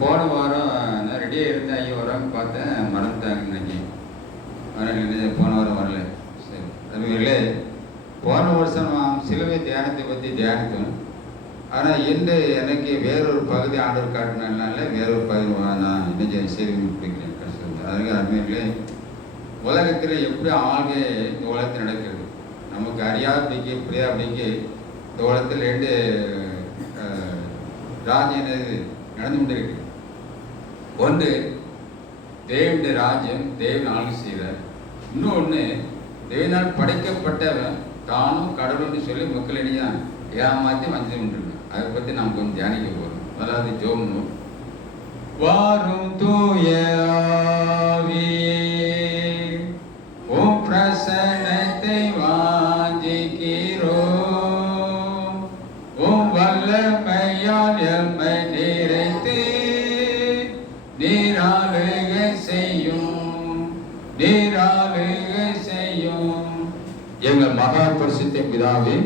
போன வாரம் நான் ரெடியாக இருந்தேன், ஐயா வரான்னு பார்த்தேன், மறந்துட்டாங்க இன்னைக்கு. அதனால் போன வாரம் வரல. சரி, அதுவே போன வருஷம் நாம் சிலுவை தியானத்தை பற்றி தியானித்தோம். ஆனால் இன்று எனக்கு வேறொரு பகுதி ஆண்டவர் காட்டினால வேறொரு பகுதி நான் என்ன செய்தி பிடிக்கிறேன் கஷ்டம். அதுக்கு அருமையிலே உலகத்தில் எப்படி ஆள்கை இந்த உலகத்தில் நடக்கிறது நமக்கு அறியாதபடிக்கு புரியாதபடிக்கு இந்த உலகத்தில் 2 ராஜ்யம் நடந்து கொண்டிருக்கு. ஒன்று தேவனுடைய ராஜ்யம், தேவன் ஆளுகை செய்கிறார். இன்னொன்று தேவனால் படைக்கப்பட்டவன் தானும் கடவுள்னு சொல்லி மக்கள் இடையே ஏமாற்றி வந்து கொண்டிருக்கு. அதை பற்றி நாம் கொஞ்சம் தியானிக்க போகிறோம். அதாவது ஜோம்னு வாரும் தூய ஆவியே, உம் பிரசன்னத்தை வாஞ்சிக்கிறோம், உம் வல்லமையால் எம்மை நிறைத்து நீராளுகை செய்யும், நீராளுகை செய்யும். எங்கள் மகா பரிசுத்த பிதாவே,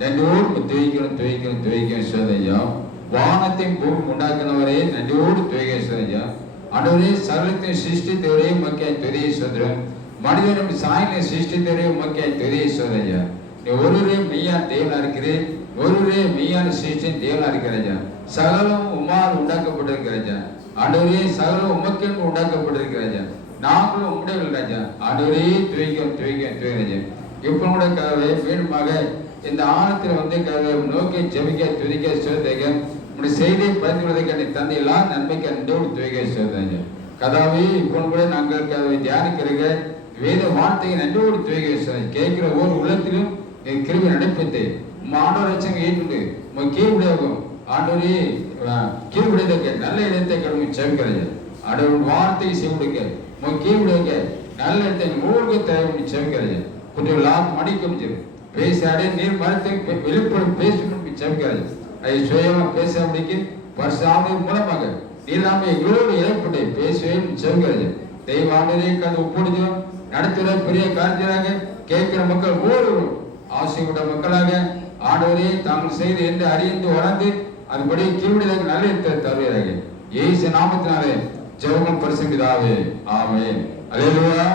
நன்றியோடு துவைக்கிறோம் சோதையா. வானத்தையும் பூமி உண்டாக்குனவரே, நன்றியோடு துவைக்கிறோம் சோதையா. ஆண்டவரே, சகலத்தையும் சிருஷ்டித்தவரே உமக்கே துதியை சோதரம். மனிதனும் சாயலை சிருஷ்டித்தவரே உமக்கே துதியை சோதையா. நீ ஒருவரே மெய்யான தேவனா இருக்கிறேன், ஒருவரே மெய்யான சிருஷ்டின் தேவனா இருக்கிறாஜா. சகலம் உமால் உண்டாக்கப்பட்டிருக்கிறாஜா. ஆண்டவரே, சகலம் உமக்கென்று உண்டாக்கப்பட்டிருக்கிறாஜா. நாங்களும் உம்முடைய ராஜா. ஆண்டவரே, துவைக்கிறோம். இப்போ கூட கதவை வேணுமாக இந்த ஆழத்தில் வந்து கதவை நோக்கி ஜெபிக்க துதிக்க சோதைக்க உங்களுடைய செய்தியை பதிந்துள்ளதை தந்தை எல்லாம் நன்மைக்கு அன்றோடு துவைக்க சோதாங்க. கதாவே, இப்போ கூட நாங்கள் கதவை தியானிக்கிறீங்க வேத வார்த்தையை நன்றோடு துவைக்க கேட்கிற ஒவ்வொரு உள்ளத்திலும் கிருபை நடைபெற்று ஆண்டவர் ரட்சங்க ஏற்றுண்டு கீழ்விடையாகும். ஆண்டவரே, கீழ்விடையதற்கு நல்ல இடத்தை கடமை செவிக்கிறது. ஆண்டவர் வார்த்தையை செய்விடுங்க கீழ்விடையங்க நல்ல இடத்தை மூழ்க தேவை செவிக்கிறது. கொஞ்சம் லாபம் மடிக்க பேசாடே நீர் மரத்தை வெளிப்படும் பேசணும் செவிக்கிறது. அதை சுயமா பேச முடிக்கு வருஷாவது மூலமாக நீராம எங்களோடு ஏற்பட்டு பேசுவேன் செவிக்கிறது. தெய்வ ஆண்டவரே கண்டு ஒப்புடுச்சோம் நடத்துகிற பெரிய காரியராக கேட்கிற மக்கள் ஒவ்வொருவரும் ஆசையுடைய மக்களாக ஆண்டவரே தாங்கள் செய்து என்று அறிந்து உணர்ந்து அதுபடி கீழ்விடுதற்கு நல்ல தருவீராக. இயேசு நாமத்தினாலே ஜெபம் பரிசுத்தாவே, ஆமென். அல்லேலூயா.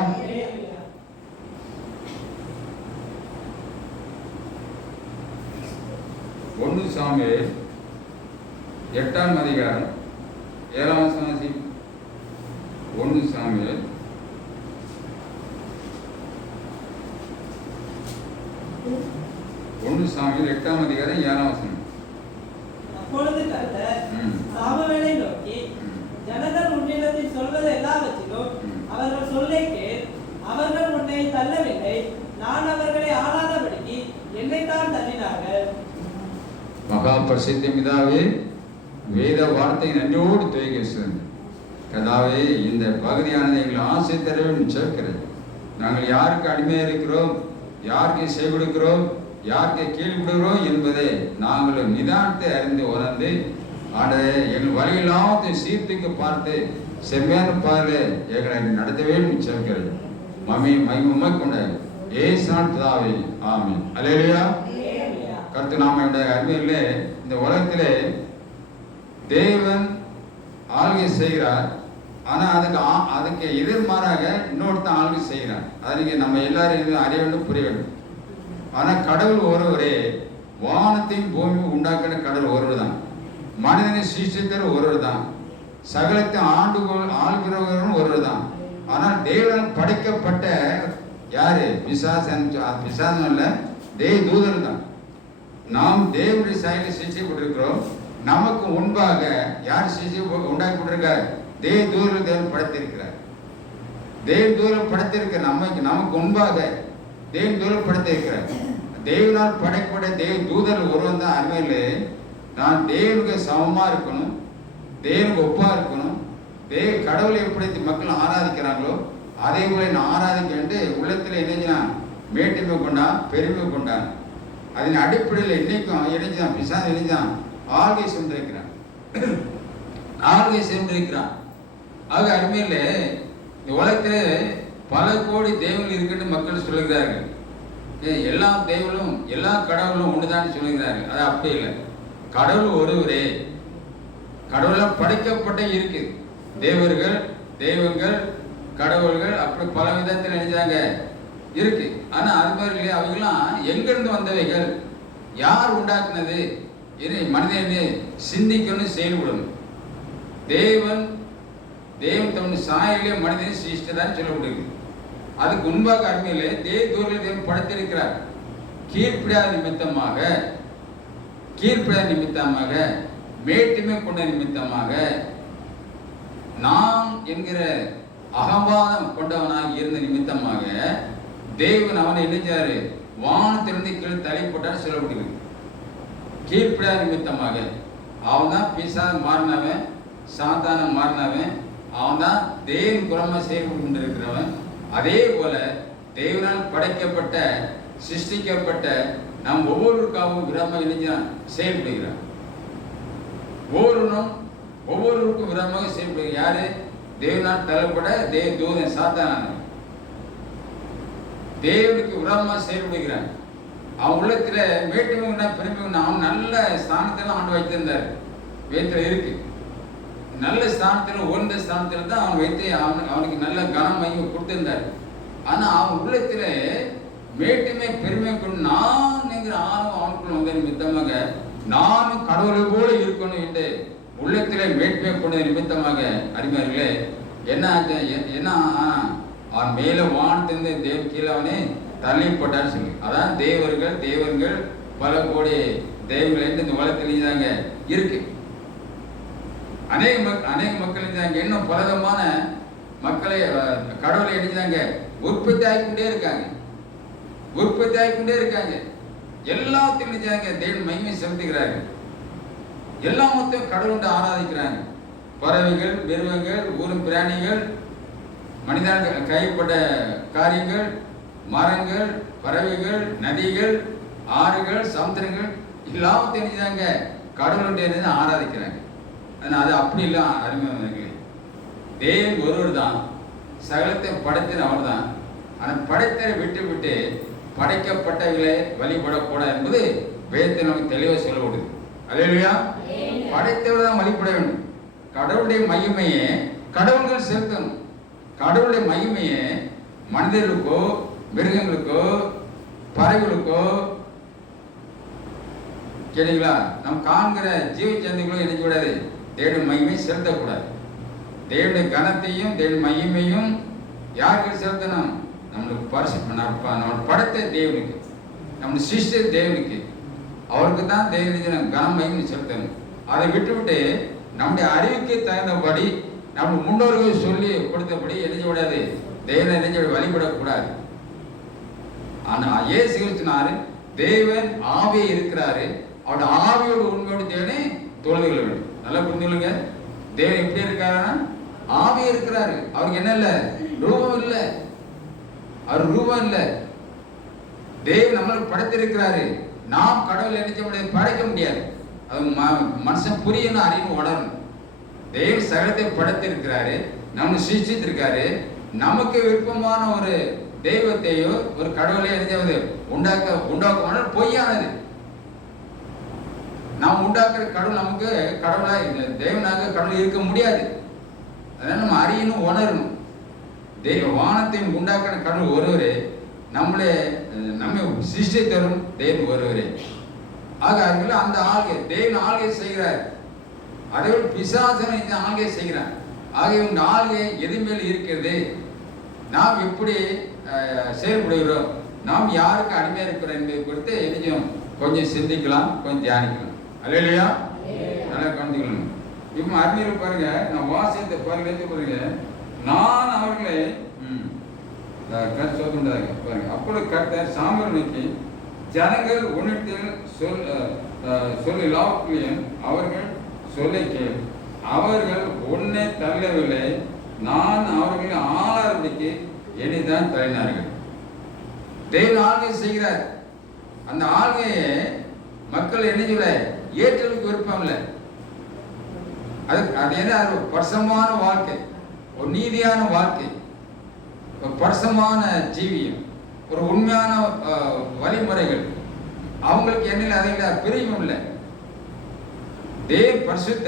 1 சாமுவேல் 8ஆம் அதிகாரம் 7ஆம் வசனம். 1 சாமுவேல் 8ஆம் அதிகாரம் 7ஆம் வசனம். அப்பொழுது கர்த்தர் சாமுவேலை நோக்கி, ஜனங்கள் உன்னிடத்தில் சொல்வது எல்லாவற்றிலும் அவர்கள் சொல்லை கேள். அவர்கள் உன்னை தள்ளவில்லை, நான் அவர்களை ஆளாதபடிக்கு என்னைத்தான் தள்ளினார்கள். மகா பரிசுத்த பிதாவே, வேத வார்த்தை நன்றியோடு துவைக்கிறேன். கதாவே, இந்த பகுதியானது எங்களை ஆசை தரவேன் சேர்க்கிறது. நாங்கள் யாருக்கு அடிமையாக இருக்கிறோம், யாருக்கு செய்விடுக்கிறோம், யாருக்கு கீழ்விடுகிறோம் என்பதை நாங்கள் நிதானத்தை அறிந்து உணர்ந்து எங்கள் வழியில்லாத சீர்த்துக்கு பார்த்து செம்மையான பாதையில எங்களை நடத்தவே சேர்க்கிறது. மகிமை கொண்ட ஏசுநாள் பிதாவே, ஆமென். அல்லேலூயா. கர்த்தர் நாம அருமையிலே இந்த உலகத்திலே தேவன் ஆளுகை செய்கிறார். ஆனால் அதுக்கு எதிர்மாறாக இன்னொருத்தன் ஆளுகை செய்கிறார். அதை நீங்கள் நம்ம எல்லாரும் அறிய வேண்டும், புரிய வேண்டும். ஆனால் கடவுள் ஒருவரே, வானத்தையும் பூமியும் உண்டாக்கின கடவுள் ஒருவர் தான். மனிதனை சிருஷ்டித்தவர் ஒருவர் தான். சகலத்தை ஆள்கிறவரும் ஒருவர் தான். ஆனால் தேவனால் படைக்கப்பட்ட யாரு? பிசாசன் அல்ல, தேவ தூதன் தான். நாம் தேவனுடைய சாயலை சிருஷ்டிக்கப்பட்டிருக்கிறோம். நமக்கு முன்பாக யார் உண்டாக்கி கொண்டிருக்கார்? தேவ தூதர்கள் தேவன் படைத்திருக்கிறார். தேவ தூதர்கள் படைத்திருக்கிற நமக்கு முன்பாக தேவன் தூதர்கள் படைத்திருக்கிறார். தேவனால் படைக்கப்பட்ட தேவ தூதர்கள் ஒருவன் தான். அருமையிலே நான் தேவனுக்கு சமமா இருக்கணும், தேவனுக்கு ஒப்பா இருக்கணும். கடவுளை எப்படி மக்கள் ஆராதிக்கிறாங்களோ அதே போல நான் ஆராதிக்க வேண்டும் உள்ளத்தில் இணைஞ்சான், மேட்டுமை கொண்டான், பெருமை கொண்டான். அதன் அடிப்படையில் இன்னைக்கும் இணைஞ்சான், பிசாசு இணைஞ்சான், ஆள்கை சேர்ந்திருக்கிறான். ஆக அருமையில இந்த உலகத்தில் பல கோடி தெய்வங்கள் இருக்குன்னு மக்கள் சொல்லுகிறார்கள். எல்லா தெய்வங்களும் எல்லா கடவுளும் ஒண்ணுதான் சொல்லுகிறார்கள். அது அப்படி இல்லை. கடவுள் ஒருவரே, கடவுளால் படைக்கப்பட்ட இருக்கு. தேவர்கள், தெய்வங்கள், கடவுள்கள் அப்படி பல விதத்தில் நினைச்சாங்க இருக்கு. ஆனா அது மாதிரி அவைகளாம் எங்கிருந்து வந்தவைகள், யார் உண்டாக்குனது, மனிதனை சிந்திக்கணும், செயல்படணும். தேவன் தன் சாயலே மனிதனை சிருஷ்டித்தான்னு சொல்லப்படுது. அதுக்கு முன்பாக அருமையிலே தேவன் படைத்திருக்கிறார். கீழ்ப்படியாத நிமித்தமாக மேட்டுமை கொண்ட நிமித்தமாக நாம் என்கிற அகம்பாதம் கொண்டவனாக இருந்த நிமித்தமாக தேவன் அவனை நினைச்சாரு, வானத்திலிருந்து கீழே தலை போட்டான்னு சொல்லப்படுகிறது. கீழ்ப்படியாத நிமித்தமாக அவன் தான் பிசாசு மாறினவன், சாத்தானம் மாறினவன், அவன் தான் தேவன் புறமா செயல்பட்டு கொண்டிருக்கிறவன். அதே போல தேவனால் படைக்கப்பட்ட சிருஷ்டிக்கப்பட்ட நாம் ஒவ்வொருவருக்காகவும் விராம இணைஞ்சான் செயல்படுகிறான். ஒவ்வொருவருக்கும் விராமமாக செயல்படுகிறார். யாரு? தேவனால் தள்ளப்பட தூதன் சாத்தான தேவனுக்கு விராமமாக செயல்படுகிறான். அவன் உள்ளத்துல மேட்டுமை பெருமை, அவன் நல்ல ஸ்தானத்தில் ஆண்டு வைத்திருந்தார். வேதத்தில் இருக்கு, நல்ல ஸ்தானத்தில் உயர்ந்த ஸ்தானத்தில் தான் அவன் வைத்து அவனுக்கு நல்ல கனமையும் கொடுத்திருந்தார். ஆனா அவன் உள்ளத்துல மேட்டுமை பெருமை கொண்டு நான் என்கிற ஆணவம் அவனுக்குள்ள வந்த நிமித்தமாக நானும் கடவுளை போல இருக்கணும் என்று உள்ளத்திலே மேட்டுமை கொண்ட நிமித்தமாக அறிஞர்களே என்ன அவன் மேல வானத்திலிருந்து தேவ கீழே அவனே தள்ளிப்பட்டான்னு சொல்லி, அதான் தேவர்கள் பல கோடி தெய்வங்கள் என்று இந்த உலகத்தில் தாங்க இருக்கு. அநேக மக்கள் இருந்தாங்க, இன்னும் பலவிதமான மக்களை கடவுளை எழுதினாங்க உற்பத்தி ஆகிக்கொண்டே இருக்காங்க. எல்லாத்தையும் நினைச்சாங்க தேவன் மகிமை செலுத்துகிறார்கள். எல்லா மொத்தம் கடவுளை ஆராதிக்கிறாங்க. பறவைகள், மிருகங்கள், ஊரும் பிராணிகள், மனிதர்கள் கைப்பட்ட காரியங்கள், மரங்கள், பறவைகள், நதிகள், ஆறுகள், சமுத்திரங்கள் எல்லாத்தையும் நினைச்சாங்க கடவுளுடைய ஆராதிக்கிறாங்க. அது அப்படி இல்லை அருமையானவர்களே. தேவன் ஒருவர் தான், சகலத்தை படைத்தது அவர் தான். ஆனால் படைத்தரை விட்டு படைக்கப்பட்டவர்களை வழிபடக்கூடாது என்பது வேதத்தில் நமக்கு தெளிவாக சொல்லப்படுது. அல்லேலூயா. படைத்தவர் தான் வழிபட வேண்டும். கடவுளுடைய மகிமையை கடவுள்கள் செலுத்தணும். கடவுளுடைய மகிமையை மனிதர்களுக்கோ, மிருகங்களுக்கோ, பறவைகளுக்கோ, கேட்டீங்களா, நம்ம காண்கிற ஜீவ ஜந்துகளும் என்ன கூடாது, தேவனுடைய மகிமை செலுத்தக்கூடாது. தேவனுடைய கனத்தையும் தேவனுடைய மகிமையும் யாருக்கு செலுத்தணும்? நம்மளுக்கு நம்ம படைத்த தேவனுக்கு, நம்ம சிருஷ்ட தேவனுக்கு, அவருக்கு தான் தேவனுக்கு கன மகிமை செலுத்தணும். அதை விட்டு நம்முடைய அறிவுக்கு தகுந்தபடி நம்ம முன்னோர்கள் சொல்லி கொடுத்தபடி எழுத விடாது, தேவனை எழுத வழிபடக்கூடாது. ஆனா இயேசு கிறிஸ்துனாரு தேவன் ஆவியே இருக்கிறாரு, அவருடைய ஆவியோடு உண்மையோடு தேவனை தொழுது கொள்ள வேண்டும். நல்லா புரிஞ்சுக்கொள்ளுங்க. தேவன் எப்படி இருக்காருன்னா ஆவியே இருக்கிறாரு. அவருக்கு என்ன இல்லை? ரூபம் இல்லை. அவர் ரூபம் இல்லை. தேவன் நம்மளுக்கு படைத்திருக்கிறாரு. நாம் கடவுள் நினைச்ச முடியாது, படைக்க முடியாது. அது மனுஷன் புரியணும், அறிவு உணரணும். தேவன் சகலத்தை படைத்திருக்கிறாரு, நம்ம சிருஷ்டித்திருக்காரு. நமக்கு விருப்பமான ஒரு தெய்வத்தையோ ஒரு கடவுளையோ எழுதியது உண்டாக்க பொய்யானது. நாம் உண்டாக்குற கடவுள் நமக்கு கடவுளா தேவனாக கடவுள் இருக்க முடியாது. அதனால நம்ம அறியணும், உணரணும். வானத்தையும் உண்டாக்குற கடவுள் ஒருவரே, நம்ம சிருஷ்டித்தரும் தேவன் ஒருவரே. ஆக அந்த ஆள்கை தேவன் ஆள்கை செய்கிறார். அதே பிசாசனை இந்த ஆள்கை செய்கிறார். ஆகிய இந்த ஆள்கை எது மேல் இருக்கிறது, நாம் எப்படி செயல்படுகிறோம், நாம் யாருக்கு அடிமையாக இருக்கிறோம் என்பதை குறித்து கொஞ்சம் சிந்திக்கலாம், கொஞ்சம் தியானிக்கலாம். அல்லேலூயா. நல்லா கவனிக்கணும். இப்போ அறிஞர் பாருங்க, நான் வாசியத்தை பாருங்க, நான் அவர்களை பாருங்க. அப்பொழுது கர்த்தர் சாமுவேலை நோக்கி, ஜனங்கள் உன்னிடத்தில் சொல்லாவிலையும் அவர்கள் சொல்லை கேள், அவர்கள் உன்னை தள்ளவில்லை, நான் அவர்களை ஆளாதபடிக்கு என்னைதான் தள்ளினார்கள். தேவன் ஆள்கை செய்கிறார். அந்த ஆள்கையை மக்கள் என்ன சொல்ல ஏற்றலுக்கு விருப்பம் இல்லை. அது என்ன? அது பரிசமான வாழ்க்கை, ஒரு நீதியான வாழ்க்கை, ஒரு பரிசமான ஜீவியம், ஒரு உண்மையான வழிமுறைகள். அவங்களுக்கு என்ன? அதில் பிரிவும் இல்லை. தேவ பரிசுத்த,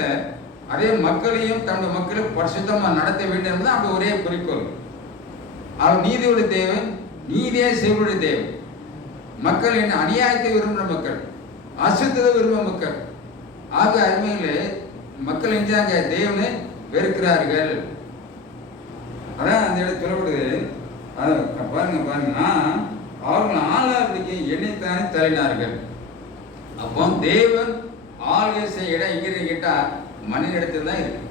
அதே மக்களையும் தன்னுடைய மக்களை பரிசுத்தமா நடத்த வேண்டும் என்பது அப்படி ஒரே குறிக்கோள். அவர் நீதியுள்ள தேவன், நீதியே செய்வடைய தேவன். மக்கள் என்ன அநியாயத்தை விரும்புகிற மக்கள், அசுத்தத்தை விரும்புகிற மக்கள். ஆக அருமையிலே மக்கள் எஞ்சாங்க தேவனை வெறுக்கிறார்கள். அதான் அந்த இடத்துல சொல்லப்படுது. பாருங்க, அவர்கள் ஆளாதபடிக்கு என்னைத்தானே தள்ளினார்கள். அப்போ தேவன் ஆளுகை செய்ய இடம் எங்க இருக்கு கேட்டா மனித இடத்துல தான் இருக்கு.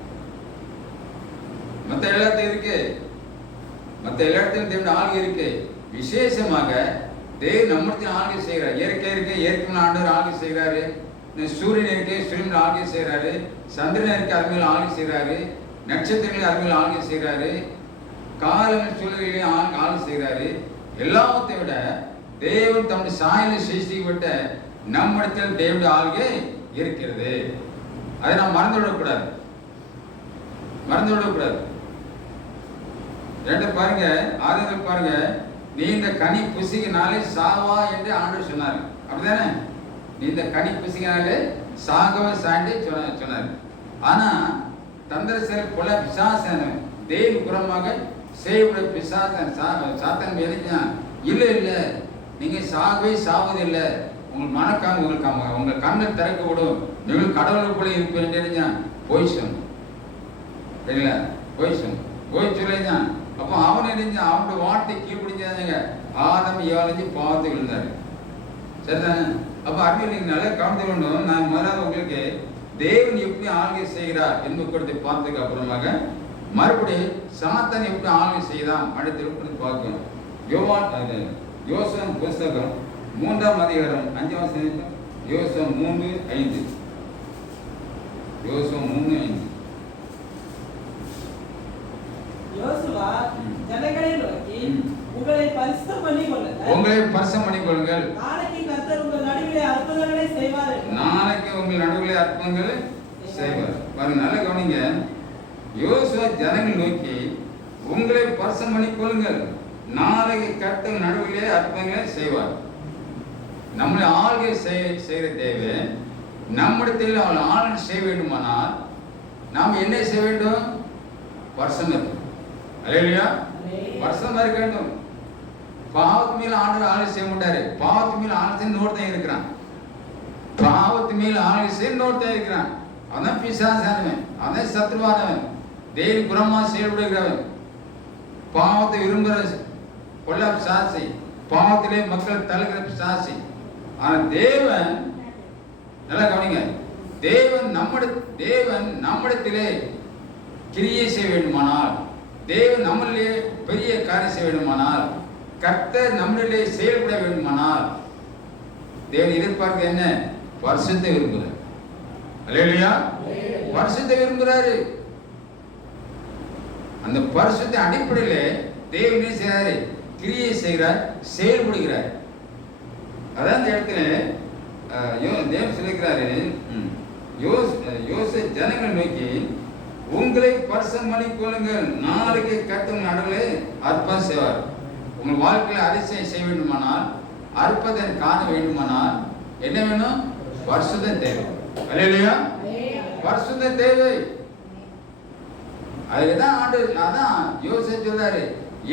மற்ற எல்லாத்தையும் இருக்கு, மற்ற எல்லா இடத்துலையும் தேவன் ஆளுகை இருக்கு. விசேஷமாக தேவன் நம்மளுக்கு ஆளுகை செய்கிறார். இயற்கை இருக்கு, இயற்கை ஆண்டவர் ஆளுகை செய்கிறாரு. சூரியன் இருக்கு, சூரியன் ஆளுகை செய்கிறாரு. சந்திரன் இருக்கு, அது மேல ஆளுகை செய்கிறாரு. நட்சத்திரங்களை அது மேல ஆளுகை செய்கிறாரு. காலங்கள் சூழலையும் ஆளுகை செய்கிறாரு. எல்லாவற்றை விட தேவன் தம்முடைய சாயலை சிருஷ்டிக்கப்பட்ட நம்மிடத்தில் தேவனுடைய ஆளுகை இருக்கிறது. அதை நாம் மறந்து விடக்கூடாது. பாருங்க, ஆதியில் பாருங்க, நீ இந்த கனி புசிக்கினாலே சாவா என்று ஆண்டவர் சொன்னார். அப்படிதானே? நீ இந்த கனி புசிக்கினாலே சாகவா சாண்டி சொன்னார். ஆனா தந்திர செயல் கொலை பிசாசன் தேவ புறமாக செய்யப்பட பிசாசன் சாத்தன் எழுதினான். இல்லை நீங்க சாவதில்லை. உங்கள் மனக்காம உங்களுக்கு உங்க கண்ணை திறக்க விடும். நீங்கள் கடவுளுக்குள்ளே இருப்பேன் போய் சொன்ன போய் சொல்லிதான். அப்போ அவன் எழுந்தான், அவனுடைய வார்த்தை கீழ்பிடிச்சாங்க. ஆதம் ஏவலஞ்சு பாவத்தை விழுந்தாரு. சரிதானே? அப்போ அருமையில் நீங்கள் நல்லா கவனித்து கொண்டோம். நான் முதலாவது உங்களுக்கு தேவன் எப்படி ஆளுகை செய்கிறார் என்பது கொடுத்து பார்த்ததுக்கு அப்புறமாக மறுபடியும் சாத்தான் எப்படி ஆளுகை செய்தான் அடுத்து பார்க்கணும். யோசுவா புஸ்தகம் 3ஆம் அதிகாரம் 5ஆம் வசனம். யோசுவா 3:5. யோசுவா 3:5. யோசுவா ஜனங்களை நோக்கி, உங்களை பரிசுத்தம் பண்ணிக்கொள்ளுங்கள். நாளைக்கு கர்த்தர் உங்கள் நடுவிலே அற்புதங்களை செய்வார். பாருங்க, நல்ல கவனிங்க. யோசுவா ஜனங்களை நோக்கி உங்களை பரிசுத்தம் பண்ணிக்கொள்ளுங்கள், நாளைக்கு கர்த்தர் நடுவிலே அற்புதங்களை செய்வார். நம்மளை ஆளுகை செய்கிற தேவை நம்மிடத்தில் அவள் ஆளுகை செய்ய வேண்டுமானால் நாம் என்ன செய்ய வேண்டும்? பரிசுத்தம். அல்லேலூயா. பரிசுத்தமா இருக்க வேண்டும். பாவத்து மேல ஆளுகை செய்ய மாட்டாரு. பாவத்து மேல ஆளுகை செய்ய நோட்தான் இருக்கிறான். பாவத்து மேல ஆளுகை செய்ய நோட்தான் இருக்கிறான். அவன் பிசாசானவன், அவன் சத்ருவானவன், தேவ புறமா செயல்படுகிறவன், பாவத்தை விரும்புகிற கொல்ல பிசாசி, பாவத்திலே மக்கள் தழுகிற பிசாசி. ஆனா தேவன், நல்லா கவனிங்க, தேவன் நம்மிடத்திலே கிரியை செய்ய வேண்டுமானால், தேவன் நம்மளிலே பெரிய காரியம் செய்ய வேண்டுமானால், கர்த்தர் நம்மளிலே செயல்பட வேண்டுமானால், தேவன் எதிர்பார்க்க என்ன? பரிசுத்தத்தை விரும்புகிறார். அல்லேலூயா. பரிசுத்தத்தை விரும்புகிறாரு. அந்த பரிசுத்த அடிப்படையில தேவன் என்ன செய்கிறாரு? கிரியை செய்கிறார், செயல்படுகிறார். அதான் இந்த இடத்துல தேவன் சொல்லிக்கிறாரு, யோசு ஜனங்களை நோக்கி உங்களை பரிசுத்தம் பண்ணிக்கொள்ளுங்கள், நாளைக்கு கர்த்தர் நடுவில் அற்புதம் செய்வார். உங்கள் வாழ்க்கையில் அதிசயம் செய்ய வேண்டுமானால், அற்புதத்தை காண வேண்டுமானால் என்ன வேணும்? பரிசுத்தம் தேவை. அல்லேலூயா. பரிசுத்தம் தேவை. அதுதான் ஆண்டவர், அதான் யோசேப்பு சொல்றாரு,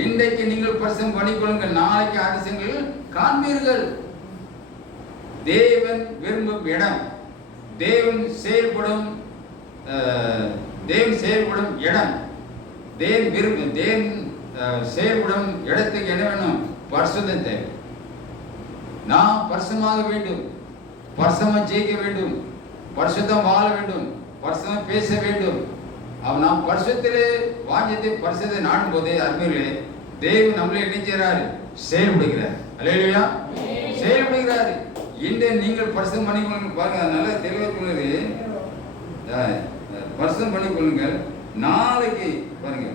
இன்றைக்கு நீங்கள் பரிசுத்தம் பண்ணிக்கொள்ளுங்கள், நாளைக்கு அதிசயங்கள் காண்பீர்கள். தேவன் விரும்பும் இடம், தேவன் செயல்படும் இடம், தேவன் செயல்படும் இடத்துக்கு என்ன வேணும்? பரிசுத்தம் தேவை. நாம் பரிசுத்தமாக வேண்டும், பரிசுத்தமாக ஜெயிக்க வேண்டும், பரிசுத்தம் வாழ வேண்டும், பரிசுத்தமாக பேச வேண்டும். நாம் பரிசுத்திலே வாஞ்சத்தை பரிசுத்தை நாடும் போதே அருமையிலே தேவன் நம்மளே என்ன செய்கிறார்? செயல்படுகிறார். அல்லேலூயா. செயல்படுகிறார். இன்றைய நீங்கள் பரிசுத்தம் பண்ணிக்கொள்ளுங்கள். பாருங்க, நல்லா தெளிவாக சொல்லுது. பரிசுத்தம் பண்ணிக்கொள்ளுங்கள், நாளைக்கு பாருங்க,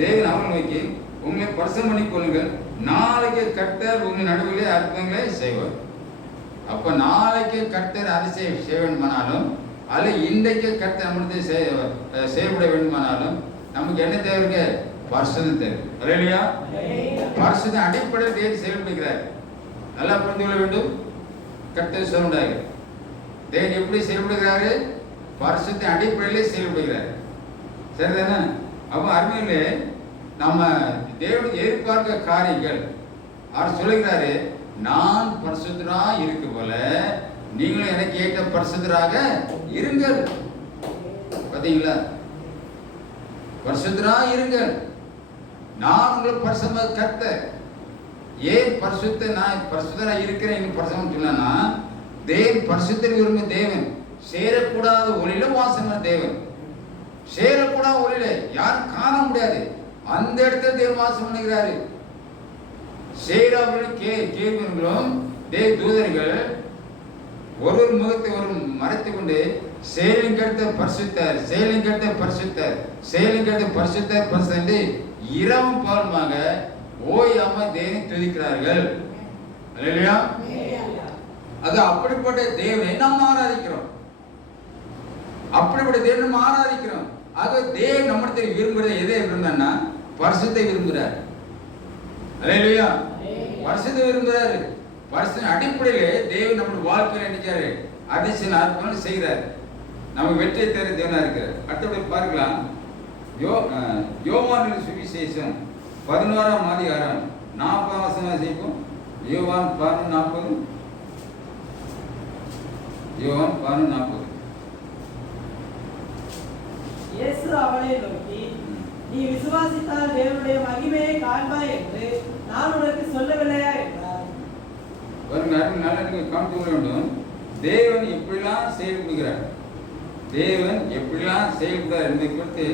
தேவன் அவர்கள் நோக்கி உங்களை பரிசுத்தம் பண்ணிக்கொள்ளுங்கள், நாளைக்கு கர்த்தர் உங்கள் நடுவிலே அற்புதங்களை செய்வார். அப்ப நாளைக்கு கர்த்தர் அதிசயம் செய்ய வேண்டுமானாலும், அல்ல இன்றைக்கு கர்த்தர் நம்மளுக்கு செயல்பட வேண்டுமானாலும் நமக்கு என்ன தேவை இருக்கு? பரிசுத்தம் தேவை. அல்லேலூயா. பரிசுத்த அடிப்படையில் தேவன் செயல்படுகிறார். நல்லா புரிந்து கொள்ள வேண்டும். கர்த்தர் சொல்லுகிறார், தேவன் எப்படி செயல்படுகிறாரு? பரிசுத்த அடிப்படையிலே செயல்படுகிறார். சரிதானே? அப்போ அருமையிலே நம்ம தேவனுக்கு எதிர்பார்க்க காரியங்கள் அவர் சொல்லுகிறாரு, நான் பரிசுத்தரா இருக்கு போல நீங்களும் எனக்கு ஏற்ற பரிசுத்தராக இருங்கள். பார்த்தீங்களா? பரிசுத்தரா இருங்கள், நான் உங்களுக்கு பரிசுத்தமாக கர்த்தர். ஏன் பரிசுத்த நான் பரிசுத்தரா இருக்கிறேன் பரிசுத்தம் சொன்னா, தேவன் பரிசுத்தர் விரும்பும் தேவன், சேரக்கூடாத ஒளியில வாசன தேவன். சேரக்கூடாத ஒளியில யாரும் காண முடியாது, அந்த இடத்துல தேவன் வாசம் பண்ணுகிறாரு. சேராவர்களும் கேள்விகளும் தேவ தூதர்கள் ஒரு முகத்தை ஒரு மறைத்து கொண்டு சேலிங்கெடுத்த பரிசுத்தர், சேலிங்கெடுத்த பரிசுத்தர், சேலிங்கெடுத்த பரிசுத்தர் பரிசுத்த இரவும் பாலுமாக ஓயாம தேவனை துதிக்கிறார்கள். அல்லேலூயா. அது அப்படிப்பட்ட தேவனை நாம் ஆராதிக்கிறோம். அப்படிப்பட்ட தேவனை நாம் ஆராதிக்கிறோம். ஆக தேவன் நம்மிடத்தில் விரும்புகிறது எதை விரும்புறாருன்னா பரிசுத்தை விரும்புகிறார். அல்லேலூயா. பரிசுத்தை விரும்புகிறாரு. பரிசுத்த அடிப்படையிலே தேவன் நம்முடைய வாழ்க்கையில் நினைச்சாரு, அதிசயம் அற்புதம் செய்கிறார். நமக்கு வெற்றியை தர தேவனா இருக்கிறார். அடுத்தபடி பார்க்கலாம், யோவான் சுவிசேஷம் 11ஆம் அதிகாரம் 40ஆம் வசனம் வாசிப்போம். யோவான் 11:40. யோவான் 11:40. இயேசு அவளை நோக்கி, நீ விசுவாசித்தால் தேவனுடைய மகிமையை காண்பாய் என்று நான் உனக்கு சொல்லவில்லையா என்றார். நல்லா காண்பிக்க வேண்டும். தேவன் எப்படிலாம் செயல்படுகிறார், தேவன் எப்படிலாம் செயல்படுறார் என்பதை குறித்து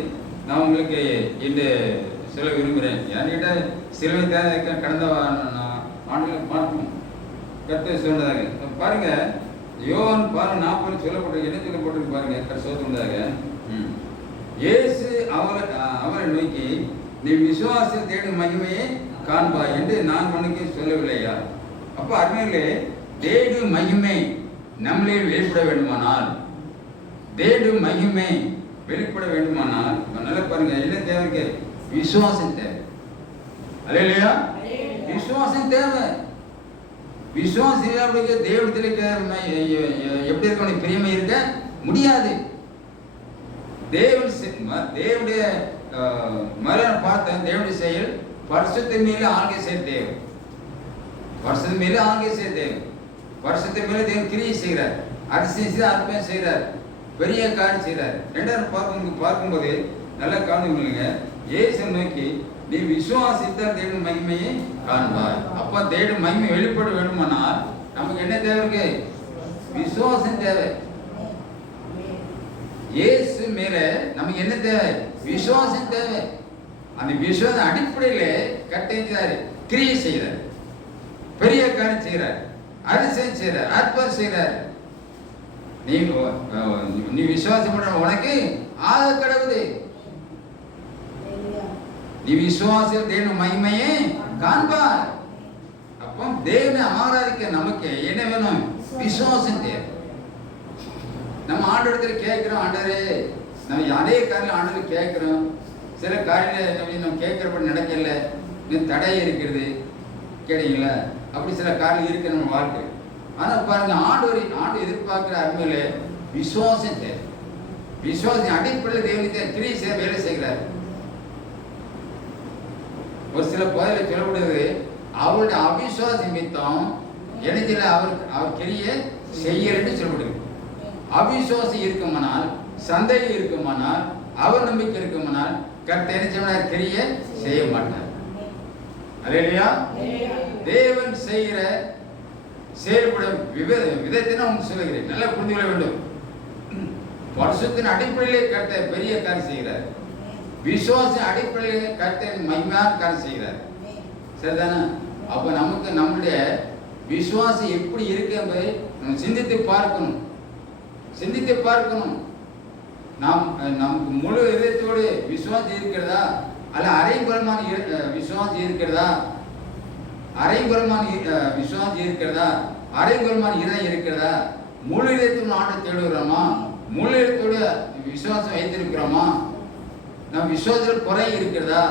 நான் உங்களுக்கு இன்று சொல்ல விரும்புகிறேன். என்கிட்ட சிலுவை தேவை கடந்த ஆண்டுகளை பார்க்கணும் கர்த்தர் சொன்னதாக பாருங்க. யோவான் 11:40 சொல்லப்பட்டிருக்கு. என்ன சொல்லப்பட்டிருக்கு பாருங்க. கர்த்தர் சொன்னதாக, இயேசு அவரை நோக்கி, நீ விசுவாசம் தேடும் மகிமையை காண்பாய் என்று நான் உனக்கு சொல்லவில்லையா? அப்ப அருமையிலே தேடும் மகிமை நம்மளே வெளிப்பட வேண்டுமானால், தேடும் மகிமை வெளிப்பட வேண்டுமானால் நல்லா பாருங்க, என்ன தேவைக்கு விசுவாசம் தேவை. அல்லேலூயா. விசுவாசம் தேவை. விசுவாசம் இல்லாத தேவனத்தில் எப்படி இருக்க பிரியமை இருக்க முடியாது. தேவனுடைய மரணம் பார்த்த தேவனுடைய செயல் பரிசுத்த மேல ஆளுகை செய்ய தேவை. பரிசுத்த மேல ஆளுகை செய்ய தேவை. பரிசுத்த மேல தேவன் கிரியை செய்கிறார், அதிசயம் செய்து அற்புதம் செய்கிறார், பெரிய காரியம் செய்கிறார். ரெண்டாவது பார்க்கும்போது நல்லா காணுங்க. இயேசு நோக்கி, நீ விசுவாசித்தால் தேவன் மகிமையை காண்பாய். அப்ப தேவன் மகிமை வெளிப்பட வேண்டுமானால் நமக்கு என்ன தேவை இருக்கு? விசுவாசம் தேவை. இயேசு மேல நமக்கு என்ன தேவை? விசுவாசம் தேவை. அந்த விசுவாச அடிப்படையில கட்டளையிட்டாரு, கிரியை செய்கிறார், பெரிய காரியம் செய்கிறார், அதிசயம் செய்கிறார், அற்புதம் செய்கிறார். நீ விசுவாசம் பண்ற உனக்கு ஆக கடவுது. நீ விசுவாசம் தேவன் மகிமையை காண்பார். அப்போ தேவனை ஆராதிக்க நமக்கு என்ன வேணும்? விசுவாசம் தேவை. நம்ம ஆண்டவரத்தில் கேட்கிறோம், ஆண்டவரே நம்ம அதே காரியம் ஆண்டவர் கேட்கிறோம். சில காரியம் நம்ம கேட்கிறப்ப நடக்கல, இன்னும் தடை இருக்கிறது கேட்டீங்களா? அப்படி சில காரியம் இருக்கு நம்ம வாழ்க்கை. ஆனால் பாருங்க, ஆண்டு எதிர்பார்க்கிற அருமையில விசுவாசம் தேவை. விசுவாசம் அடிப்படையில் தேவனத்தை கிரியை செய்ய வேலை செய்கிறார். ஒரு சில பகுதியில் சொல்லப்படுது, அவருடைய அவிசுவாச நிமித்தம் எனத்தில் அவர் கிரியை செய்யலன்னு சொல்லப்படுது. அவிசுவாசம் இருக்குமானால், சந்தேகம் இருக்குமானால், அவர் நம்பிக்கை இருக்குமானால் கர்த்தர் என்ன செய்வார்? கிரியை செய்ய மாட்டார். அல்லேலூயா. தேவன் செய்கிற செயல்படும் விதத்தை நான் சொல்லுகிறேன், நல்லா புரிந்து கொள்ள வேண்டும். பரிசுத்தின் அடிப்படையிலே கர்த்தர் பெரிய காரியம் செய்கிறார். விசுவாசம் அடிப்படையிலே கர்த்தர் மகிமையான காரியம் செய்கிறார். சரிதானே? அப்ப நமக்கு நம்முடைய விசுவாசம் எப்படி இருக்கு என்பதை நம்ம சிந்தித்து பார்க்கணும். சிந்தித்து பார்க்கணும். நமக்கு முழு இதயத்தோடு விசுவாசம் இருக்கிறதா, அல்ல அரைகுறமான விசுவாசம் இருக்கிறதா, அரைகுறமான விசுவாசம் இருக்கிறதா, அரைகுறமான இதயம் இருக்கிறதா, முழு இதயத்தோடு ஆண்டை தேடுகிறோமா, முழு இதயத்தோடு விசுவாசம் வைத்திருக்கிறோமா, நம்ம விசுவாசத்தில் குறை இருக்கிறதா,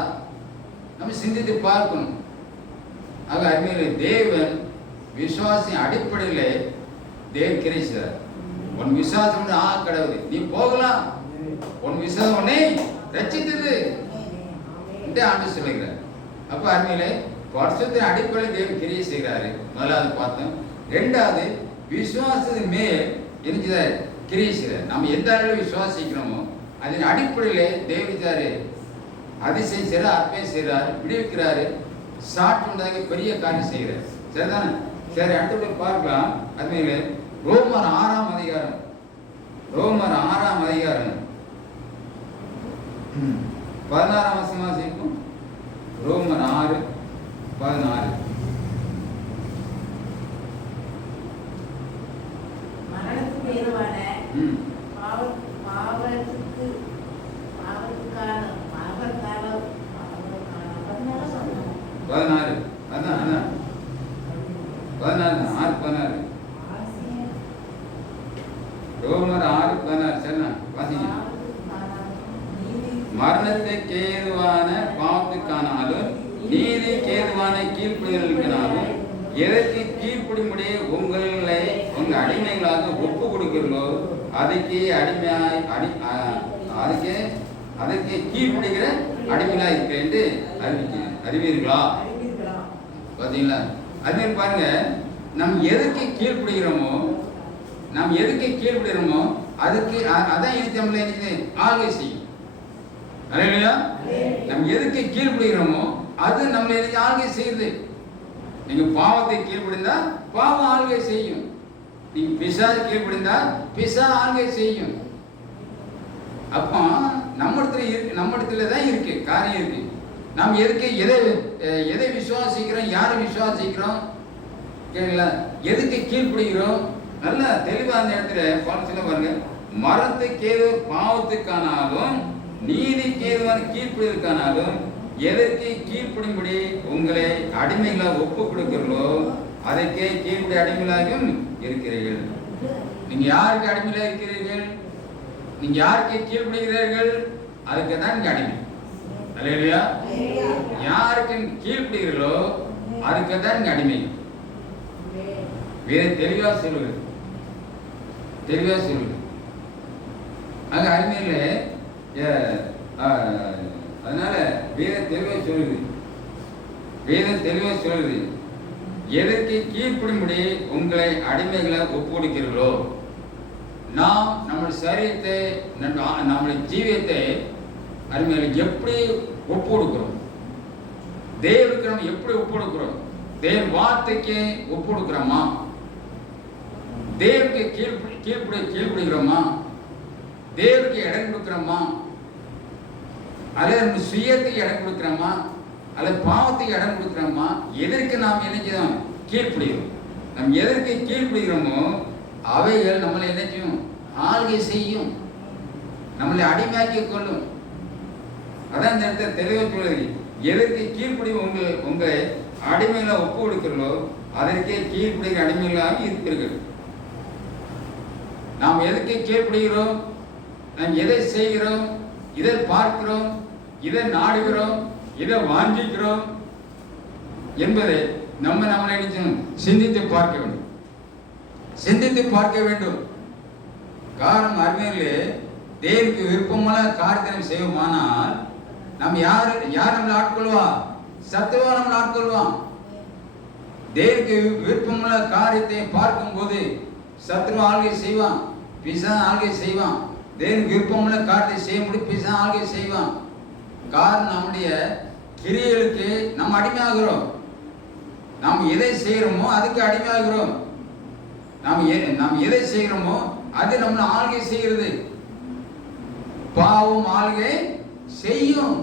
நம்ம சிந்தித்து பார்க்கணும். ஆக அருமையிலே தேவன் விசுவாசின் அடிப்படையில் தேவன் கிரியை செய்கிறார். உன் விசுவாசம் கடவுள் நீ போகலாம், உன் விசுவாசம் உன்னை ரட்சித்தது என்று ஆண்டு சொல்லுகிறார். அப்ப அருமையிலே பரிசுத்த அடிப்படையில் தேவன் கிரியை செய்கிறாரு. முதலாவது பார்த்தோம். ரெண்டாவது விசுவாசத்தின் மேல் என்ன கிரியை செய்கிறார். நம்ம எந்த அளவில் விசுவாசிக்கிறோமோ அதன் அடிப்படையிலே தேவனிச்சாரு அதிசயம் செய்கிறார், அற்புதம் செய்கிறார், விடுவிக்கிறாரு, சாட்சி உண்டாக பெரிய காரியம் செய்கிறார். சரிதானே? சரி, அடுத்த பார்க்கலாம். அதுமாதிரி ரோமர் 6ஆம் அதிகாரம், ரோமர் 6ஆம் அதிகாரம் 16ஆம் வசனம் வாசிப்போம். ரோமர் 6:16. மரணத்துக்கு ஏதுவான மரணத்துக்கு ஏதுவான பாவத்துக்கானாலும் நீதிக்கு ஏதுவான கீழ்ப்படிதலுக்கானாலும் எதற்கு கீழ்ப்படியும்படி உங்களை உங்க அடிமைகளாக ஒப்பு கொடுக்கிறீர்களோ அதுக்கு அதற்கு கீழ்ப்படுகிற அடிமைகளா இருக்கிறேன் என்று அறிவீர்களா? பார்த்தீங்களா? அதுமாதிரி பாருங்க, நம்ம எதற்கு கீழ்ப்படுகிறோமோ அதுக்கு அதான் இது நம்மள ஆளுகை செய்யும். இல்லையா? நம்ம எதுக்கு கீழ்ப்படுகிறோமோ அது நம்மளை ஆளுகை செய்யுது. நீங்க பாவத்தை கீழ்ப்படிந்தா பாவம் ஆளுகை செய்யும். நீங்க பிசாசு கீழ்ப்படிந்தா பிசா ஆளுகை செய்யும். அப்போ நம்ம இடத்துல தான் இருக்கு காரியம் இருக்கு. நாம் எதுக்கு எதை விசுவாசிக்கிறோம், யாரை விசுவாசிக்கிறோம், கேட்கல, எதுக்கு கீழ்ப்படுகிறோம், நல்ல தெளிவா அந்த இடத்துல சொல்ல பாருங்க. மரத்துக்கு ஏதோ பாவத்துக்கானாலும் நீதிக்கு ஏதுவான கீழ்ப்படுவதற்கானாலும் எதற்கு கீழ்ப்படியும்படி உங்களை அடிமைகளாக ஒப்பு கொடுக்கிறீர்களோ அதற்கே கீழ்ப்படி அடிமைகளாகவும் இருக்கிறீர்கள். நீங்க யாருக்கு அடிமையில இருக்கிறீர்கள்? நீங்க யாருக்கு கீழ்ப்படுகிறீர்கள்? அதுக்கு தான் நீங்க அடிமை. அல்லேலூயா. யாருக்கு கீழ்ப்படுகிறீர்களோ அதுக்கு தான் நீங்க அடிமை. வேற தெளிவா சொல்லுங்க. அங்க அடிமையில அதனால வேதம் தெளிவா சொல்லுது. எதற்கு கீழ்ப்படியும்படி உங்களை அடிமைகளை ஒப்பு கொடுக்கிறீர்களோ, நாம் நம்முடைய சரீரத்தை நம்முடைய ஜீவியத்தை அடிமைகளை எப்படி ஒப்பு கொடுக்கிறோம், தேவனுக்கு நம்ம எப்படி ஒப்பு கொடுக்கிறோம், தேவ வார்த்தைக்கு ஒப்பு கொடுக்கிறோமா, தேவனுக்கு கீழ்ப்படுகிறோமா, தேவனுக்கு இடம் கொடுக்கிறோமா, அல்லது நம்ம சுயத்துக்கு இடம் கொடுக்கிறோமா, அல்லது பாவத்துக்கு இடம் கொடுக்கிறோமா, எதற்கு நாம் நினைக்கிறோம் கீழ்ப்படுகிறோம். நம்ம எதற்கு கீழ்ப்படுகிறோமோ அவைகள் நம்மளை என்ன செய்யும், ஆளுகை செய்யும், நம்மளை அடிமையாக்கி கொள்ளும். அதான் இந்த இடத்துல தெளிவாக சொல்லுது. எதற்கு கீழ்ப்படியும் உங்களை அடிமைகளை ஒப்பு கொடுக்கிறீர்களோ அதற்கே கீழ்ப்படுகிற அடிமைகளாக இருப்பீர்கள். நாம் எதற்கு கீழ்ப்படுகிறோம், நாம் எதை செய்கிறோம், இதை பார்க்கிறோம், இதை நாடுகிறோம், இதை வாஞ்சிக்கிறோம் என்பதை நம்மளை சிந்தித்து பார்க்க வேண்டும். காரணம் அருமையிலே தேவனுக்கு விருப்பமான காரியத்தை செய்வோமானால் நம்ம யார் நம்மளை ஆட்கொள்வா? சத்துவா நம்மளை ஆட்கொள்வான். தேவனுக்கு விருப்பமான காரியத்தை பார்க்கும் போது சத்துரு ஆள்கை செய்வான், பிசா ஆள்கை செய்வான். தேவனுக்கு விருப்பமான காரியத்தை செய்ய முடியும், பிசா ஆள்கை செய்வான். காரணம் நம்முடைய கிரியைகளுக்கு நம்ம அடிமையாகிறோம். நாம் எதை செய்கிறோமோ அதுக்கு அடிமையாகிறோம். நாம் எதை செய்கிறோமோ அது நம்மளை ஆள்கை செய்கிறது. பாவம் ஆள்கை செய்யும்,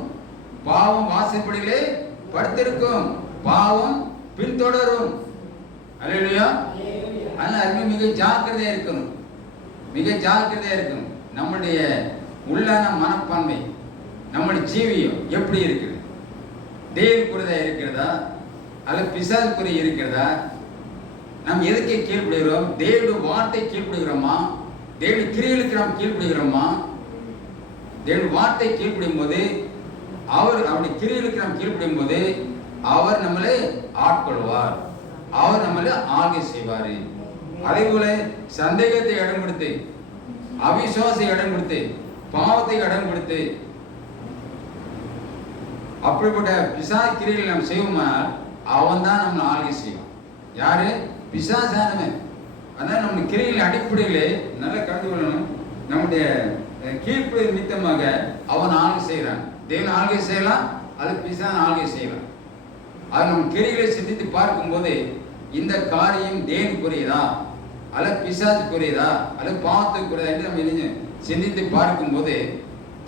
பாவம் வாசற்படியிலே படுத்திருக்கும், பாவம் பின்தொடரும். அல்லேலூயா. அதனால மிக ஜாக்கிரதையா இருக்கணும். நம்முடைய உள்ளான மனப்பான்மை, நம்முடைய ஜீவியம் எப்படி இருக்குது? தேவனுக்குரியதா இருக்கிறதா அல்லது பிசாசுக்குரிய இருக்கிறதா? நாம் எதுக்கே கீழ்ப்படுகிறோம்? தேவனுடைய வார்த்தை கீழ்ப்படுகிறோமா? தேவனுடைய கிரியைகளுக்கு நாம் கீழ்ப்படுகிறோமா? தேவனுடைய வார்த்தை கீழ்ப்படும் போது அவருடைய கிரியைகளுக்கு நாம் கீழ்ப்படும் போது அவர் நம்மளை ஆட்கொள்வார், அவர் நம்மளை ஆள்கை செய்வார். அதே போல சந்தேகத்தை இடம் கொடுத்து, அவிசுவாசத்தை இடம் கொடுத்து, பாவத்தை இடம் கொடுத்து, அப்படிப்பட்ட பிசாசு கிரியைகளை நம்ம செய்வோம்னால் அவன் தான் நம்மளை ஆளுகை செய்வான். யாரு? பிசாசானவன். அதனால் நம்ம கிரியைகளின் அடிப்படையிலே நல்லா கலந்து கொள்ளணும். நம்முடைய கீழ்ப்படி நிமித்தமாக அவன் ஆளுகை செய்கிறான். தேவன் ஆளுகை செய்யலாம், அது பிசாசு ஆளுகை செய்யலாம். அது நம்ம கிரியைகளை சிந்தித்து பார்க்கும்போது இந்த காரியம் தேவனுக்குரியதா அல்லது பிசாசுக்குரியதா அல்லது பாவத்துக்குரியதா என்று நம்ம சிந்தித்து பார்க்கும்போது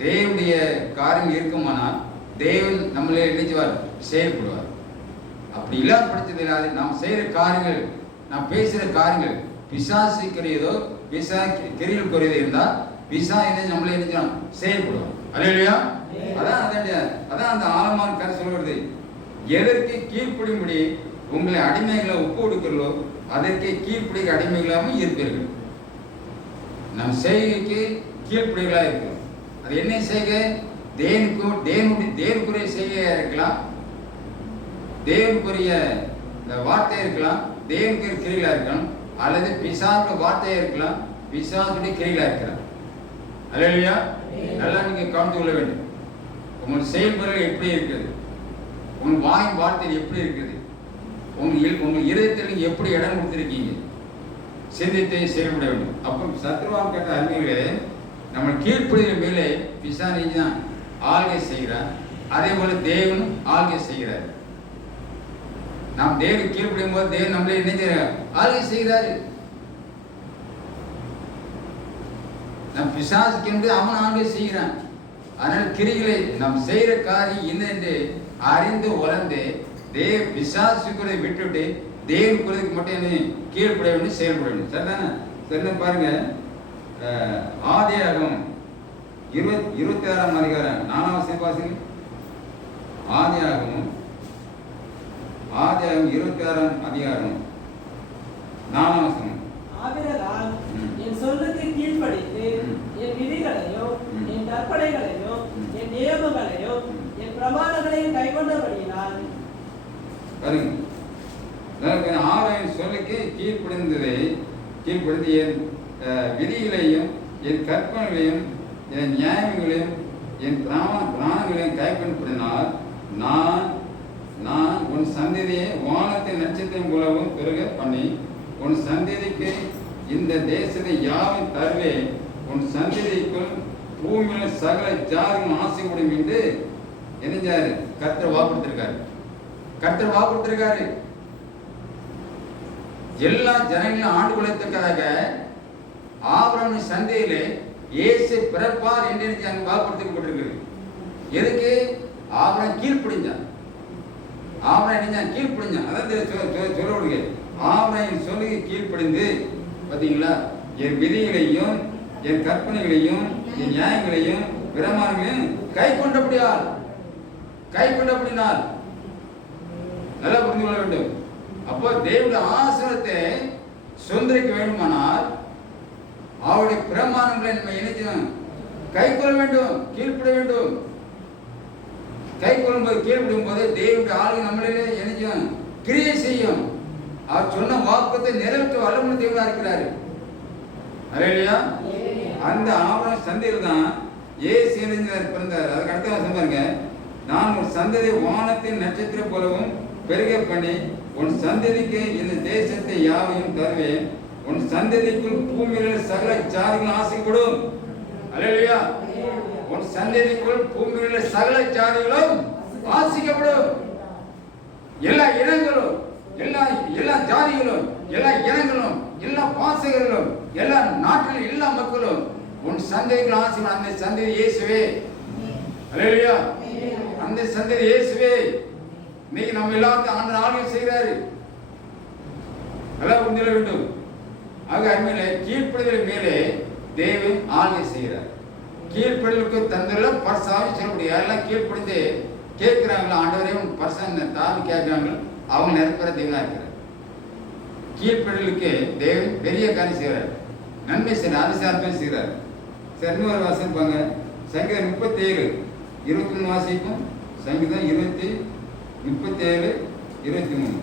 தேவனுடைய காரியம் இருக்குமானால் தேவன் நம்மளே நினைச்சுவார், செயல்படுவார். அப்படி இல்லாத பட்சத்தில் நாம் செய்கிற காரியங்கள், நாம் பேசுகிற காரியங்கள் பிசாசுக்குரியதோ கிரியைக்குரியதோ இருந்தால் பிசாசு நம்மளே நினைச்சோம் செயல்படுவார். அல்லேலூயா. அதான் அந்த ஆழமான கருத்து சொல்கிறது. எதற்கு கீழ்ப்படியும்படி உங்களை அடிமைகளை ஒப்பு கொடுக்கிறோ அதற்கு கீழ்ப்படிக்க அடிமைகளாகவும் இருப்பீர்கள். நம் செய்கைக்கு கீழ்ப்படிகளாக இருக்கிறோம். அது என்ன செய்கை? தேவனுக்குரிய செய்கையா இருக்கலாம், தேவனுக்குரிய வார்த்தையா இருக்கலாம், தேவனுக்குரிய கிரிகளா இருக்கலாம், அல்லது பிசாசுடைய வார்த்தையா இருக்கலாம், பிசாசுடைய கிரிகளா இருக்கலாம். அல்லேலூயா. நல்லா நீங்க கவனித்து கொள்ள வேண்டும். உங்கள் செயல்முறைகள் எப்படி இருக்குது, உங்கள் வாயின் வார்த்தையில் எப்படி இருக்குது, உங்கள் இருதயத்தில் எப்படி இடம் கொடுத்துருக்கீங்க, சிந்தித்தை செயல்பட வேண்டும். அப்போ சத்ருவான் கேட்ட அருமைகளே, நம்ம கீழ்ப்படிகிற மேலே பிசாசு தான் ஆளுகை செய்கிறார். அதே போல தேவனும் ஆளுகை செய்கிறார். நாம் தேவனுக்கு கீழ்ப்படியும் போது தேவன் நம்மளே என்ன செய்கிறார்? ஆளுகை செய்கிறாரு. நம் பிசாசுக்கு என்று அவன் ஆளுகை செய்கிறான். அதனால் கிரிகளை நாம் செய்கிற காரியம் என்னென்று அறிந்து உணர்ந்து பிசாசுக்குறை விட்டுவிட்டு தேவனுக்குறதுக்கு மட்டும் என்ன கீழ்ப்பட வேண்டும், செயல்பட வேண்டும். சரிதானே? சரி பாருங்க, ஆதியாகமம் 26ஆம் அதிகாரம் 4ஆம் வாசிங்க. ஆதியாகமம் 26ஆம் அதிகாரம் 4ஆம் வசனம். ஆபிரகாம் என் சொல்லுக்கு கீழ்ப்படிந்து என் விதிகளையோ என் கற்பனைகளையோ என் நியமங்களையோ என் பிரமாணங்களையும் கைக்கொண்டபடியினால் ஆராயின் சொல்லுக்கு கீழ்ப்படிந்து என் விதிகளையும் என் கற்பனைகளையும் என் நியாயங்களையும் என் பிராணங்களையும் கைக்கொண்டபடினால் நான் உன் சந்ததியை வானத்தின் நட்சத்திரம் போலவும் பெருக பண்ணி உன் சந்ததிக்கு இந்த தேசத்தை யாவும் தருவேன். உன் சந்ததிக்குள் பூமியில் சகல ஜாதிகளும் ஆசைப்படும் என்று என்ன கர்த்தர் வாக்குறுத்திருக்காரு. எல்லா ஜனங்களும் ஆண்டு கொள்ளத்தக்கதாக ஆபிரகாமின் சந்ததியிலே இயேசு பிறப்பார் என்று அங்கு வாக்குறுத்தப்பட்டிருக்கிறது. எதுக்கு? ஆபிரகாம் கீழ்ப்படிஞ்சான். கீழ்ப்படிஞ்சான். அதான் சொல்லுங்க, ஆபிரகாம் சொல்லுக்கு கீழ்ப்படிந்து பார்த்தீங்களா, என் விதிகளையும் என் கற்பனைகளையும் என் நியாயங்களையும் பிரமாணங்களையும் கை கொண்டபடினால் நல்லா புரிந்து கொள்ள வேண்டும். அப்போ தேவனுடைய ஆசனத்தை சுதந்திரிக்க வேண்டுமானால் அவருடைய பிரமாணங்களை நம்ம இணைக்கணும், கை கொள்ள வேண்டும், கீழ்ப்பட வேண்டும். கை கொள்ளும்போது கீழ்ப்படும் போது தேவனுடைய ஆளுகை நம்மளிலே இணைக்கும், கிரியை செய்யும். அவர் சொன்ன வாக்குத்தை நிறைவேற்ற வல்லமுள்ள தேவனா இருக்கிறாரு. அல்லேலூயா. அந்த ஆபிரகாம் சந்ததியில் தான் இயேசு பிறந்தார். அதுக்கு அடுத்த வருஷம் பாருங்க, நான் ஒரு சந்ததி வானத்தின் நட்சத்திரம் போலவும் பெருக பண்ணி உன் சந்ததிக்கு இந்த தேசத்தை யாவையும் தருவேன். உன் சந்ததிக்குள் பூமியில் சகல ஜாதிகளும் ஆசைப்படும். அல்லேலூயா. உன் சந்ததிக்குள் பூமியில் சகல ஜாதிகளும் ஆசிக்கப்படும். எல்லா இனங்களும், எல்லா ஜாதிகளும், எல்லா இனங்களும், எல்லா பாசகர்களும், எல்லா நாட்டிலும் எல்லா மக்களும் உன் சந்ததிகள் ஆசைப்படும். அந்த சந்ததி இயேசுவே. அல்லேலூயா. அந்த சந்ததி இயேசுவே. இன்னைக்கு நம்ம எல்லாத்தையும் ஆண்டு ஆளுகை செய்கிறாரு. நல்லா புரிந்து கொள்ள வேண்டும். ஆக அருமையில கீழ்ப்படிதல் மேலே தேவன் ஆளுகை செய்கிறார். கீழ்ப்படிதலுக்கு தந்துள்ள பர்சாவி சொல்லக்கூடிய யாரெல்லாம் கீழ்ப்படிந்து கேட்கிறாங்களோ ஆண்டவரே உன் பர்சன் தாவி கேட்கிறாங்களோ அவங்க நிரப்புற தேவனா இருக்கிறார். கீழ்ப்படிதலுக்கு தேவன் பெரிய காரியம் செய்கிறார், நன்மை செய்கிறார், அதிசாரத்தை செய்கிறார். சரி, இன்னொரு வாசிப்பாங்க. சங்கீதம் 37:23 வாசிப்போம். சங்கீதம் 37:23.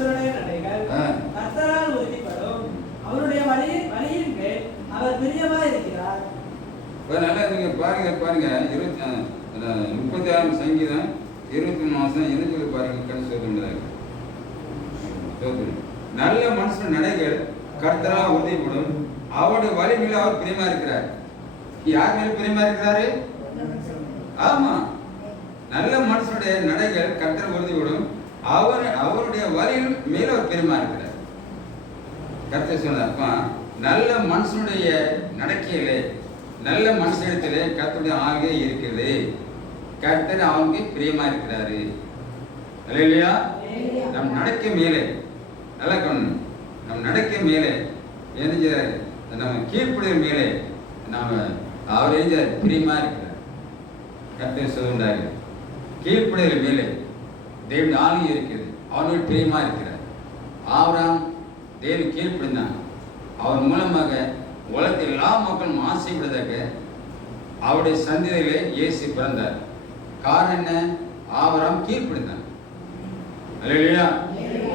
மனுஷருடைய நடைகள் கர்த்தரால் உறுதிப்படும். அவருடைய வழியின் மேல் அவர் பிரியமாய் இருக்கிறார். நல்லா நீங்க பாருங்க 36 சங்கீதம் 23 மாசம் என்ன சொல்லி பாருங்க. கண் சொல்லுங்க. நல்ல மனுஷன் நடைகள் கர்த்தரால் உறுதிப்படும். அவருடைய வழி மேல அவர் பிரியமா இருக்கிறார். யார் மேல பிரியமா இருக்கிறாரு? ஆமா, நல்ல மனுஷனுடைய நடைகள் கர்த்தர் உறுதிப்படும். அவருடைய வழியில் மேல அவர் பிரியமா இருக்கிறார். கர்த்தர் சொன்னார்ப்பா, நல்ல மனுஷனுடைய நடக்கையிலே நல்ல மனுஷனிடத்திலே கர்த்தருடைய ஆவியே இருக்குது. கர்த்தர் அவனுக்கு பிரியமா இருக்கிறாரு. இல்லையா? நம் நடக்க மேலே நல்லா கவனம். நம் நடக்க மேலே என்ன நம்ம கீழ்ப்படுகிற மேலே நாம அவர் எழுத பிரியமா இருக்கிறார். கர்த்தர் சொல்லுண்டாரு, கீழ்ப்படுகிற மேலே தேவன் ஆளுகை இருக்குது. அவனுக்கு பிரியமா இருக்கிறார். ஆபிரகாம் தேவன் கீழ்ப்படிந்தான். அவர் மூலமாக உலகத்தில் எல்லா மக்களும் ஆசைப்படுவதாக அவருடைய சந்ததியிலே இயேசு பிறந்தார். காரணம் என்ன? ஆபிரகாம் கீழ்ப்படிந்தான். அல்லேலூயா.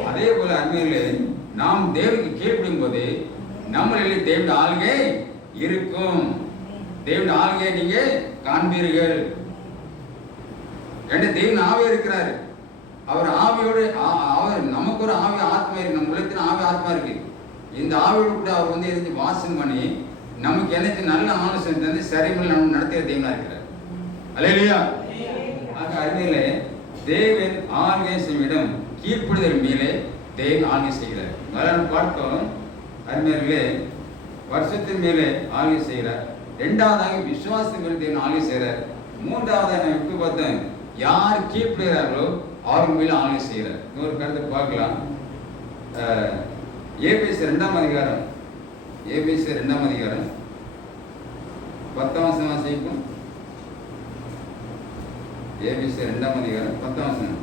அதே போல அருமையிலே நாம் தேவனுக்கு கீழ்ப்படும் போது நம்மளிலே தேவனுடைய ஆளுகை இருக்கும். தேவனுடைய ஆளுகை நீங்க காண்பீர்கள். என்ற தேவன் ஆவி இருக்கிறார். அவர் ஆவியோடு அவர் நமக்கு ஒரு ஆவி ஆத்மா இருக்கு. நம்ம உலகத்தின் ஆவி ஆத்மா இருக்கு. இந்த ஆவியோடு கூட அவர் வந்து இருந்து வாசம் பண்ணி நமக்கு எனக்கு நல்ல ஆலோசனை தந்து சரிமல் நம்ம நடத்திய தேவனா இருக்கிறார். அல்லேலூயா. ஆக அருமையிலே தேவன் ஆளுகை செய்யும் இடம் கீழ்ப்படுதல் மேலே தேவன் ஆளுகை செய்கிறார். முதல்ல பார்த்தோம் அருமையிலே வருஷத்தின் மேலே ஆளுகை செய்கிறார். இரண்டாவதாக விசுவாசத்தின் மேலே தேவன் ஆளுகை செய்கிறார். மூன்றாவதாக நான் எப்படி பார்த்தேன், யார் கீழ்ப்படுகிறார்களோ அவர் மேலே ஆளுகை செய்கிறார். இன்னொரு கருத்தை பார்க்கலாம். ஏபேசியர் 2ஆம் அதிகாரம் 10ஆம் வசனம் வாசிப்போம். ஏபேசியர் 2ஆம் அதிகாரம் 10ஆம் வசனம்.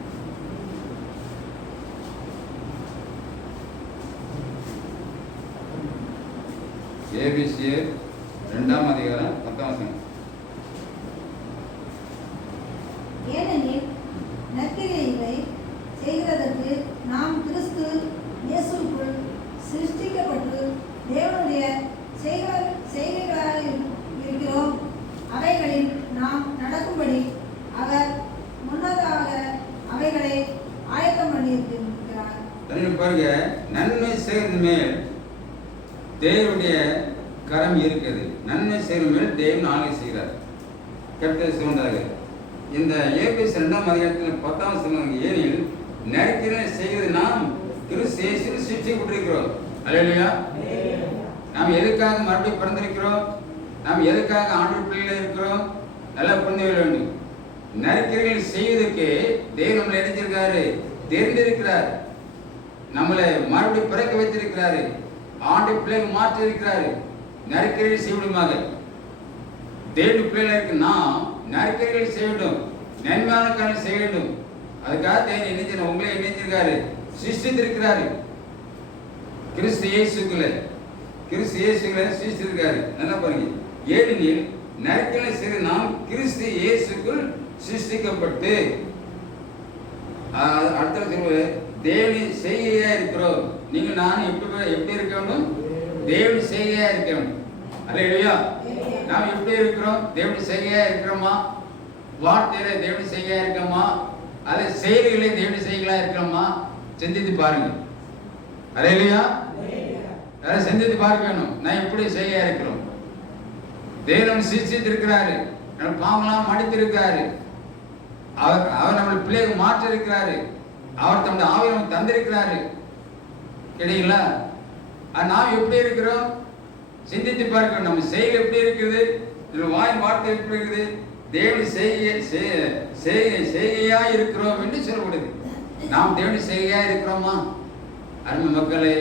ஏபேசியர் 2ஆம் அதிகாரம் 10ஆம் வசனம். ஏனெனில் நற்கிரியைகளை செய்கிறதற்கு நாம் கிறிஸ்து இயேசுவுக்குள் சிருஷ்டிக்கப்பட்டு தேவனுடைய செய்கைகளாக இருக்கிறோம். அவைகளில் நாம் நடக்கும்படி அவர் முன்னதாக அவைகளை ஆயத்தம் பண்ணியிருக்கிறார். பாருங்க, நன்மை செய்வது மேல் தேவனுடைய கரம் இருக்குது. நன்மை செய்வது மேல் தேவன் ஆளுகை செய்கிறார். கர்த்தர் சொல்றாரு இந்த ஏபேசியர் 2ஆம் அதிகாரத்தில் 10ஆம் வசனம், ஏனில் நற்கிரியை செய்வது நாம் கிறிஸ்து இயேசுவில் சிருஷ்டிக்கப்பட்டிருக்கிறோம். அல்லேலூயா. நாம் எதுக்காக மறுபடியும் பிறந்திருக்கிறோம்? நாம் எதுக்காக ஆண்டவர் பிள்ளைகள் இருக்கிறோம்? நல்லா புரிந்து கொள்ள வேண்டும். நற்கிரியை செய்வதற்கு தேவன் நம்மளை நினைச்சிருக்காரு, தெரிந்திருக்கிறார். நம்மளை மறுபடியும் பிறக்க வைத்திருக்கிறாரு. ஆண்டு பிள்ளைகள் மாற்றி இருக்கிறாரு. நற்கிரியை செய்வதுமாக தேவனுடைய பிள்ளைகள் இருக்கு. நாம் நற்கிரியை செய்ய வேண்டும், நன்மையான காரியம் செய்ய வேண்டும். அதுக்காக தேவன் நினைச்சு உங்களை நினைச்சிருக்காரு, சிருஷ்டித்திருக்கிறாரு. கிறிஸ்து இயேசுக்குள்ள சிருஷ்டித்திருக்காரு. நல்லா பாருங்க, ஏனெனில் நற்கிரியை செய்து நாம் கிறிஸ்து இயேசுக்குள் சிருஷ்டிக்கப்பட்டு அடுத்த தேவனி செய்கையா இருக்கிறோம். நீங்க நான் எப்படி இருக்கணும்? தேவனி செய்கையா இருக்கணும். அல்லேலூயா. நாம் எப்படி இருக்கிறோம்? தேவனி செய்கையா இருக்கிறோமா? வார்த்தையில தேவனி செய்கையா இருக்கோமா? அல்ல செயல்களே தேவனி செய்கையா இருக்கிறோமா? சிந்தித்து பாருங்க. அல்லேலூயா. சிந்தித்து பார்க்க வேணும். நான் எப்படி செய்கையா இருக்கிறோம்? தேவன் சிருஷ்டித்திருக்கிறாரு, நம்ம பாவங்களாம் மன்னித்திருக்கிறாரு. அவர் நம்மளை பிள்ளைகள் மாற்றி இருக்கிறாரு. அவர் தம்முடைய ஆவியை நமக்கு தந்திருக்கிறாரு. கிடைங்களா? நாம் எப்படி இருக்கிறோம்? சிந்தித்து பார்க்கணும். நம்ம செயல் எப்படி இருக்குது? வாய் வார்த்தை எப்படி இருக்குது? தேவனி செய்கையா இருக்கிறோம் என்று சொல்லப்படுது. நாம் தேவனி செய்கையா இருக்கிறோமா? அருமை மக்களே,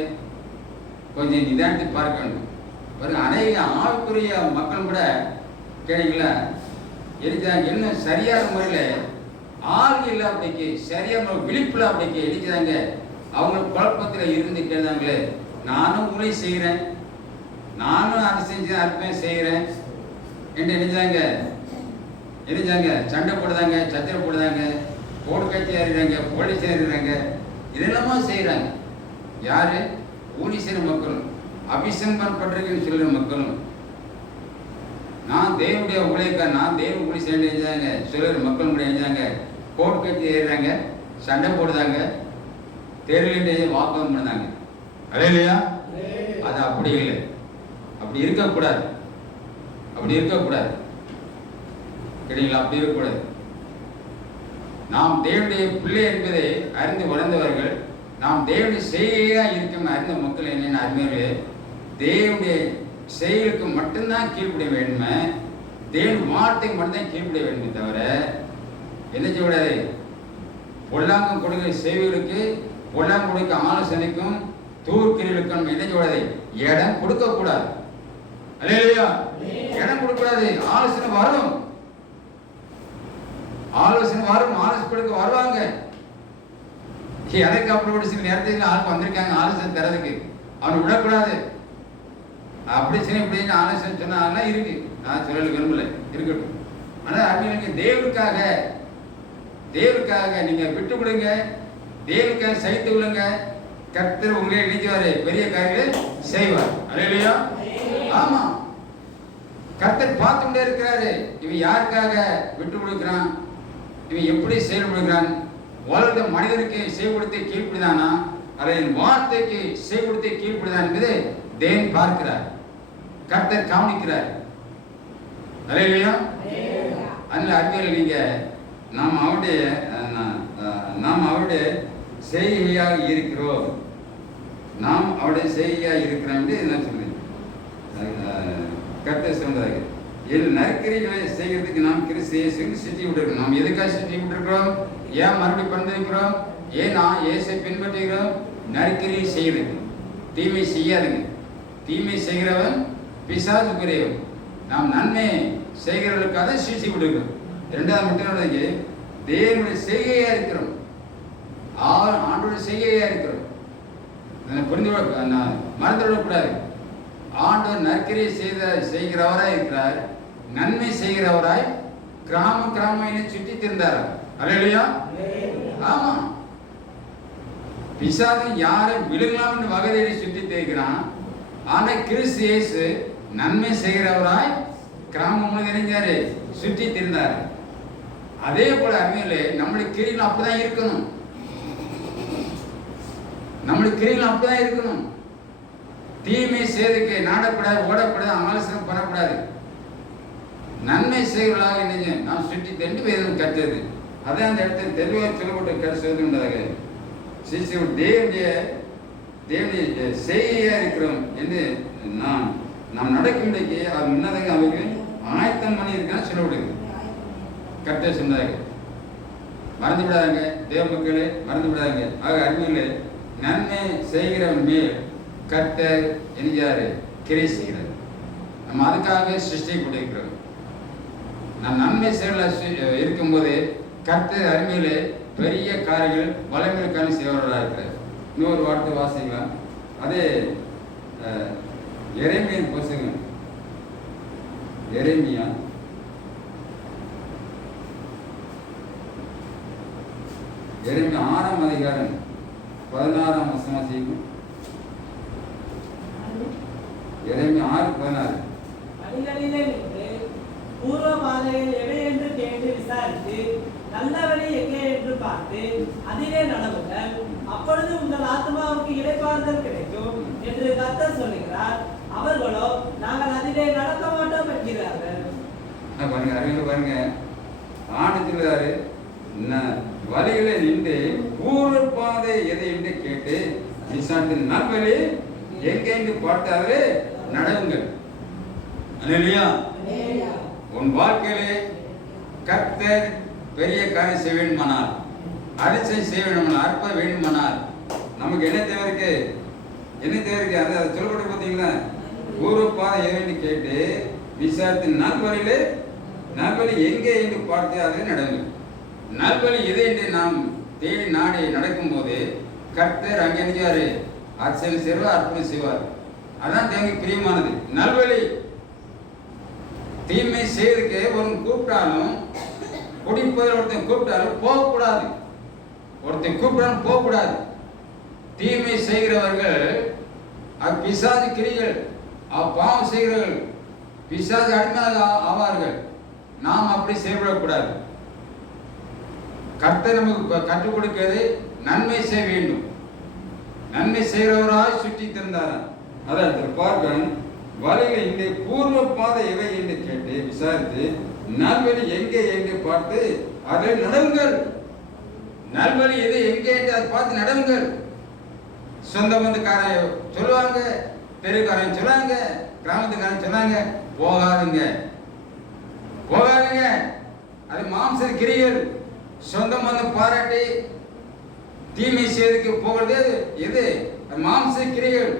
கொஞ்சம் நிதானித்து பார்க்கணும். அநேக ஆவிக்குரிய மக்கள் கூட கேட்டீங்களா, இன்னும் சரியான முறையில் ஆள் இல்லை, அப்படிக்கு சரியான விழிப்புல அப்படிக்கு எழுதிதாங்க. அவங்க குழப்பத்தில் இருந்து கேட்டாங்களே, நானும் உங்களை செய்கிறேன், நானும் அதை செஞ்சு அற்பம் செய்கிறேன் என்று நினைச்சாங்க. சண்டை போடுதாங்க, சத்திரம் போடுதாங்க, போடு கட்சி அறிகிறாங்க, போலீஸ் அறிகிறாங்க, இதெல்லாமா செய்கிறாங்க. யாரு? ஊழி செய்கிற மக்களும், அபிஷேகம் பண்றதுன்னு சொல்கிற மக்களும், நான் தேவனுடைய ஊழியக்காரன், நான் தேவ ஊழி செஞ்சாங்க சொல்கிற மக்கள் கூட செஞ்சாங்க. கோர்ட் கட்சி ஏறுறாங்க, சண்டை போடுறாங்க, தேர்தலிலேயே வாக்குவாதம் பண்ணாங்க. அதே இல்லையா? அது அப்படி இல்லை, அப்படி இருக்கக்கூடாது, அப்படி இருக்கக்கூடாது. சரிங்களா? அப்படி இருக்கக்கூடாது. நாம் தேவனுடைய பிள்ளை என்பதை அறிந்து வளர்ந்தவர்கள், நாம் தேவனுடைய செய்கையாக இருக்கும் அறிந்த மக்கள் என்னென்ன அறிஞர்களே, தேவனுடைய செயலுக்கு மட்டும்தான் கீழ்ப்படிய வேண்டுமே, தேவன் வார்த்தைக்கு மட்டும்தான் கீழ்ப்படிய வேண்டுமே தவிர என்ன செய்யக்கூடாது? பொல்லாங்கம் கொடுக்க செய்வர்களுக்கு, பொல்லாங்கம் கொடுக்க ஆலோசனைக்கும், தூர்க்கிரிகளுக்கும் என்ன செய்யக்கூடாது? இடம் கொடுக்கக்கூடாது. அல்லேலூயா! இடம் கொடுக்கக்கூடாது. ஆலோசனை வரும், ஆலோசனை வரும், ஆலோசனை கொடுக்க வருவாங்க. எனக்கு அப்படி சில நேரத்தில் ஆளுக்கு வந்திருக்காங்க ஆலோசனை தரதுக்கு, அவனை விடக்கூடாது. அப்படி சரி இப்படின்னு ஆலோசனை சொன்னாங்கன்னா இருக்கு, நான் சொல்ல விரும்பல, இருக்கட்டும். ஆனால் அப்படிங்க தேவனுக்காக, தேவனுக்காக நீங்க விட்டு கொடுங்க, தேவனுக்காக சகித்து விடுங்க. கர்த்தர் உங்களே நினைச்சுவாரு, பெரிய காரியங்களை செய்வார். அல்லேலூயா! ஆமா, கர்த்தர் பார்த்துட்டே இருக்கிறாரு. இவன் யாருக்காக விட்டு கொடுக்கிறான், இவன் எப்படி செயல்படுகிறான், உலக மனிதருக்கு செய்வடுத்த கீழ்ப்படிதானா, அதை வார்த்தைக்கு செய்வடுத்த கீழ்ப்படிதான் என்பது தேவன் பார்க்கிறார், கர்த்தர் கவனிக்கிறார். அல்லேலூயா! அதனால அருமையில் நீங்க நாம் அவருடைய செய்கையாக இருக்கிறோம், நாம் அவருடைய செய்கையாக இருக்கிறோம் என்று என்ன சொல்றேன், கர்த்தர் சொன்னதாக. என் நற்கிரிகளை செய்கிறதுக்கு நாம் கிறிஸ்து இயேசுக்கு சுற்றி விட்டுருக்கோம். நாம் எதுக்காக சுற்றி விட்டுருக்கிறோம்? ஏன் மறுபடியும் பண்ணிருக்கிறோம்? ஏன் நான் இயேசை பின்பற்றுகிறோம்? நற்கிரியை செய்கிறது, தீமை செய்யாதுங்க. தீமை செய்கிறவன் பிசாசு பெரியவன். நாம் நன்மை செய்கிறவர்களுக்காக சுற்றி விடுகிறோம். இரண்டாவது மட்டும் தேவனுடைய செய்கையா இருக்கிறோம், ஆண்டோட செய்கையா இருக்கிறோம். புரிந்து மறந்து விடக்கூடாது. ஆண்டவர் நற்கிரியை செய்கிறவராய் இருக்கிறார், நன்மை செய்கிறவராய் கிராமம் சுற்றி திரிந்தார். அல்லேலூயா! ஆமா, பிசாசு யாரை விழுங்கலாம் என்று வகை தேடி சுற்றி திரிகிறான். ஆனா கிறிஸ்து இயேசு நன்மை செய்கிறவராய் கிராமம் தெரிஞ்சாரு, சுற்றி திரிந்தார். அதே போல அருமையிலே நம்முடைய கிரிகள் அப்படிதான் இருக்கணும், நம்முடைய கிரிகள் அப்படிதான் இருக்கணும். தீமை செய்வதற்கு நாடக்கூடாது, ஓடக்கூடாது, ஆலோசனை பண்ணக்கூடாது. நன்மை செய்வர்களாக என்ன நாம் சுற்றி தெரிந்து வேதம் கற்றது. அதான் அந்த இடத்துல தெளிவாக சொல்லப்பட்ட கருத்து உண்டாக சிசியோட தேவனுடைய செய்கையா இருக்கிறோம் என்று நாம் நடக்கும்படிக்கு அவர் முன்னதாக அவருக்கு ஆயத்தம் பண்ணி இருக்கான்னு சொல்லப்படுது. கர்த்தர் சொன்னாங்க, மறந்து விடாதாங்க தேவ மக்களே, மறந்து விடாதாங்க. ஆக அருமையிலே நன்மை செய்கிறவன் மேல் கர்த்தர் என்கிறாரு கிரை செய்கிறார். நம்ம அதுக்காக சிருஷ்டிக்கப்பட்டிருக்கிறோம். நம் நன்மை செயல இருக்கும்போது கர்த்தர் அருமையிலே பெரிய காரியங்கள் வளங்களுக்கான செய்வர்களாக இருக்கிறார். இன்னொரு வார்த்தை வாசிக்கலாம். அதே எரேமியாவின் புத்தகம், எரேமியா 6ஆம் அதிகாரம் 16ஆம் வசனம் செய்யும். எரேமியா 6:16. வழிகளிலே நின்று பூர்வ பாதையில் எவை என்று கேட்டு விசாரித்து நல்ல வழி எங்கே என்று பார்த்து அதிலே நடவுங்கள், அப்பொழுது உங்கள் ஆத்மாவுக்கு இளைப்பாறுதல் கிடைக்கும் என்று கர்த்தர் சொல்லுகிறார். அவர்களோ நாங்கள் அதிலே நடக்க மாட்டோம் என்கிறார்கள். பாருங்க, அறிவியல் பாருங்க, ஆண்டு சொல்லுறாரு, வழிகளை நின்று பூர்வ பாதை எதை என்று கேட்டு விசாரித்து நல்வழி எங்கே என்று பார்த்தாலே நடவுங்கள். அல்லேலூயா! உன் வாழ்க்கையிலே கர்த்தர் பெரிய காரியம் செய்ய வேண்டுமானால், அதிசயம் செய்ய வேண்டுமானால், அற்புதம் வேண்டுமானால் நமக்கு என்ன தேவை இருக்கு? என்ன தேவை இருக்கு? அதை சொல்லப்பட்டு பார்த்தீங்களா? பூர்வ பாதை எதை கேட்டு விசாரித்து நல்வழி எங்கே என்று பார்த்து அதை நடவுங்கள். நல்வழி எது என்று நாம் தேடி நாடி நடக்கும்போது கர்த்தர் அங்கே நினைச்சாரு, ஆச்சரியம் செய்வார், அற்புதம் செய்வார். அதான் தேவனுக்கு பிரியமானது. நல்வழி. தீமை செய்வதற்கு ஒருவன் கூப்பிட்டாலும், குடிப்பதில் ஒருத்தன் கூப்பிட்டாலும் போகக்கூடாது, ஒருத்தன் கூப்பிட்டாலும் போகக்கூடாது. தீமை செய்கிறவர்கள் பிசாசு கிரிகள் பாவம் செய்கிறவர்கள் பிசாசு அடிமையாக ஆவார்கள். நாம் அப்படி செயல்படக்கூடாது. கர்த்தர் நமக்கு கற்றுக் கொடுக்கிறது நன்மை செய்ய வேண்டும். நன்மை செய்கிறவராய் சுற்றி தந்தார். அதான் பார்க்க வழியில் இங்கே பூர்வ பாதை எவை என்று கேட்டு விசாரித்து நல்வழி எங்கே என்று பார்த்து அதில் நடவுங்கள். நல்வழி எது எங்கே என்று அதை பார்த்து நடவுங்கள். சொந்த பந்துக்காரன் சொல்லுவாங்க, தெருக்காரன் சொல்லாங்க, கிராமத்துக்காரன் சொன்னாங்க, போகாதுங்க போகாதுங்க. அது மாம்ச கிரிகள். சொந்த பந்து பாராட்டி தீமை செய்வதற்கு போகிறது எது? மாம்ச கிரிகள்,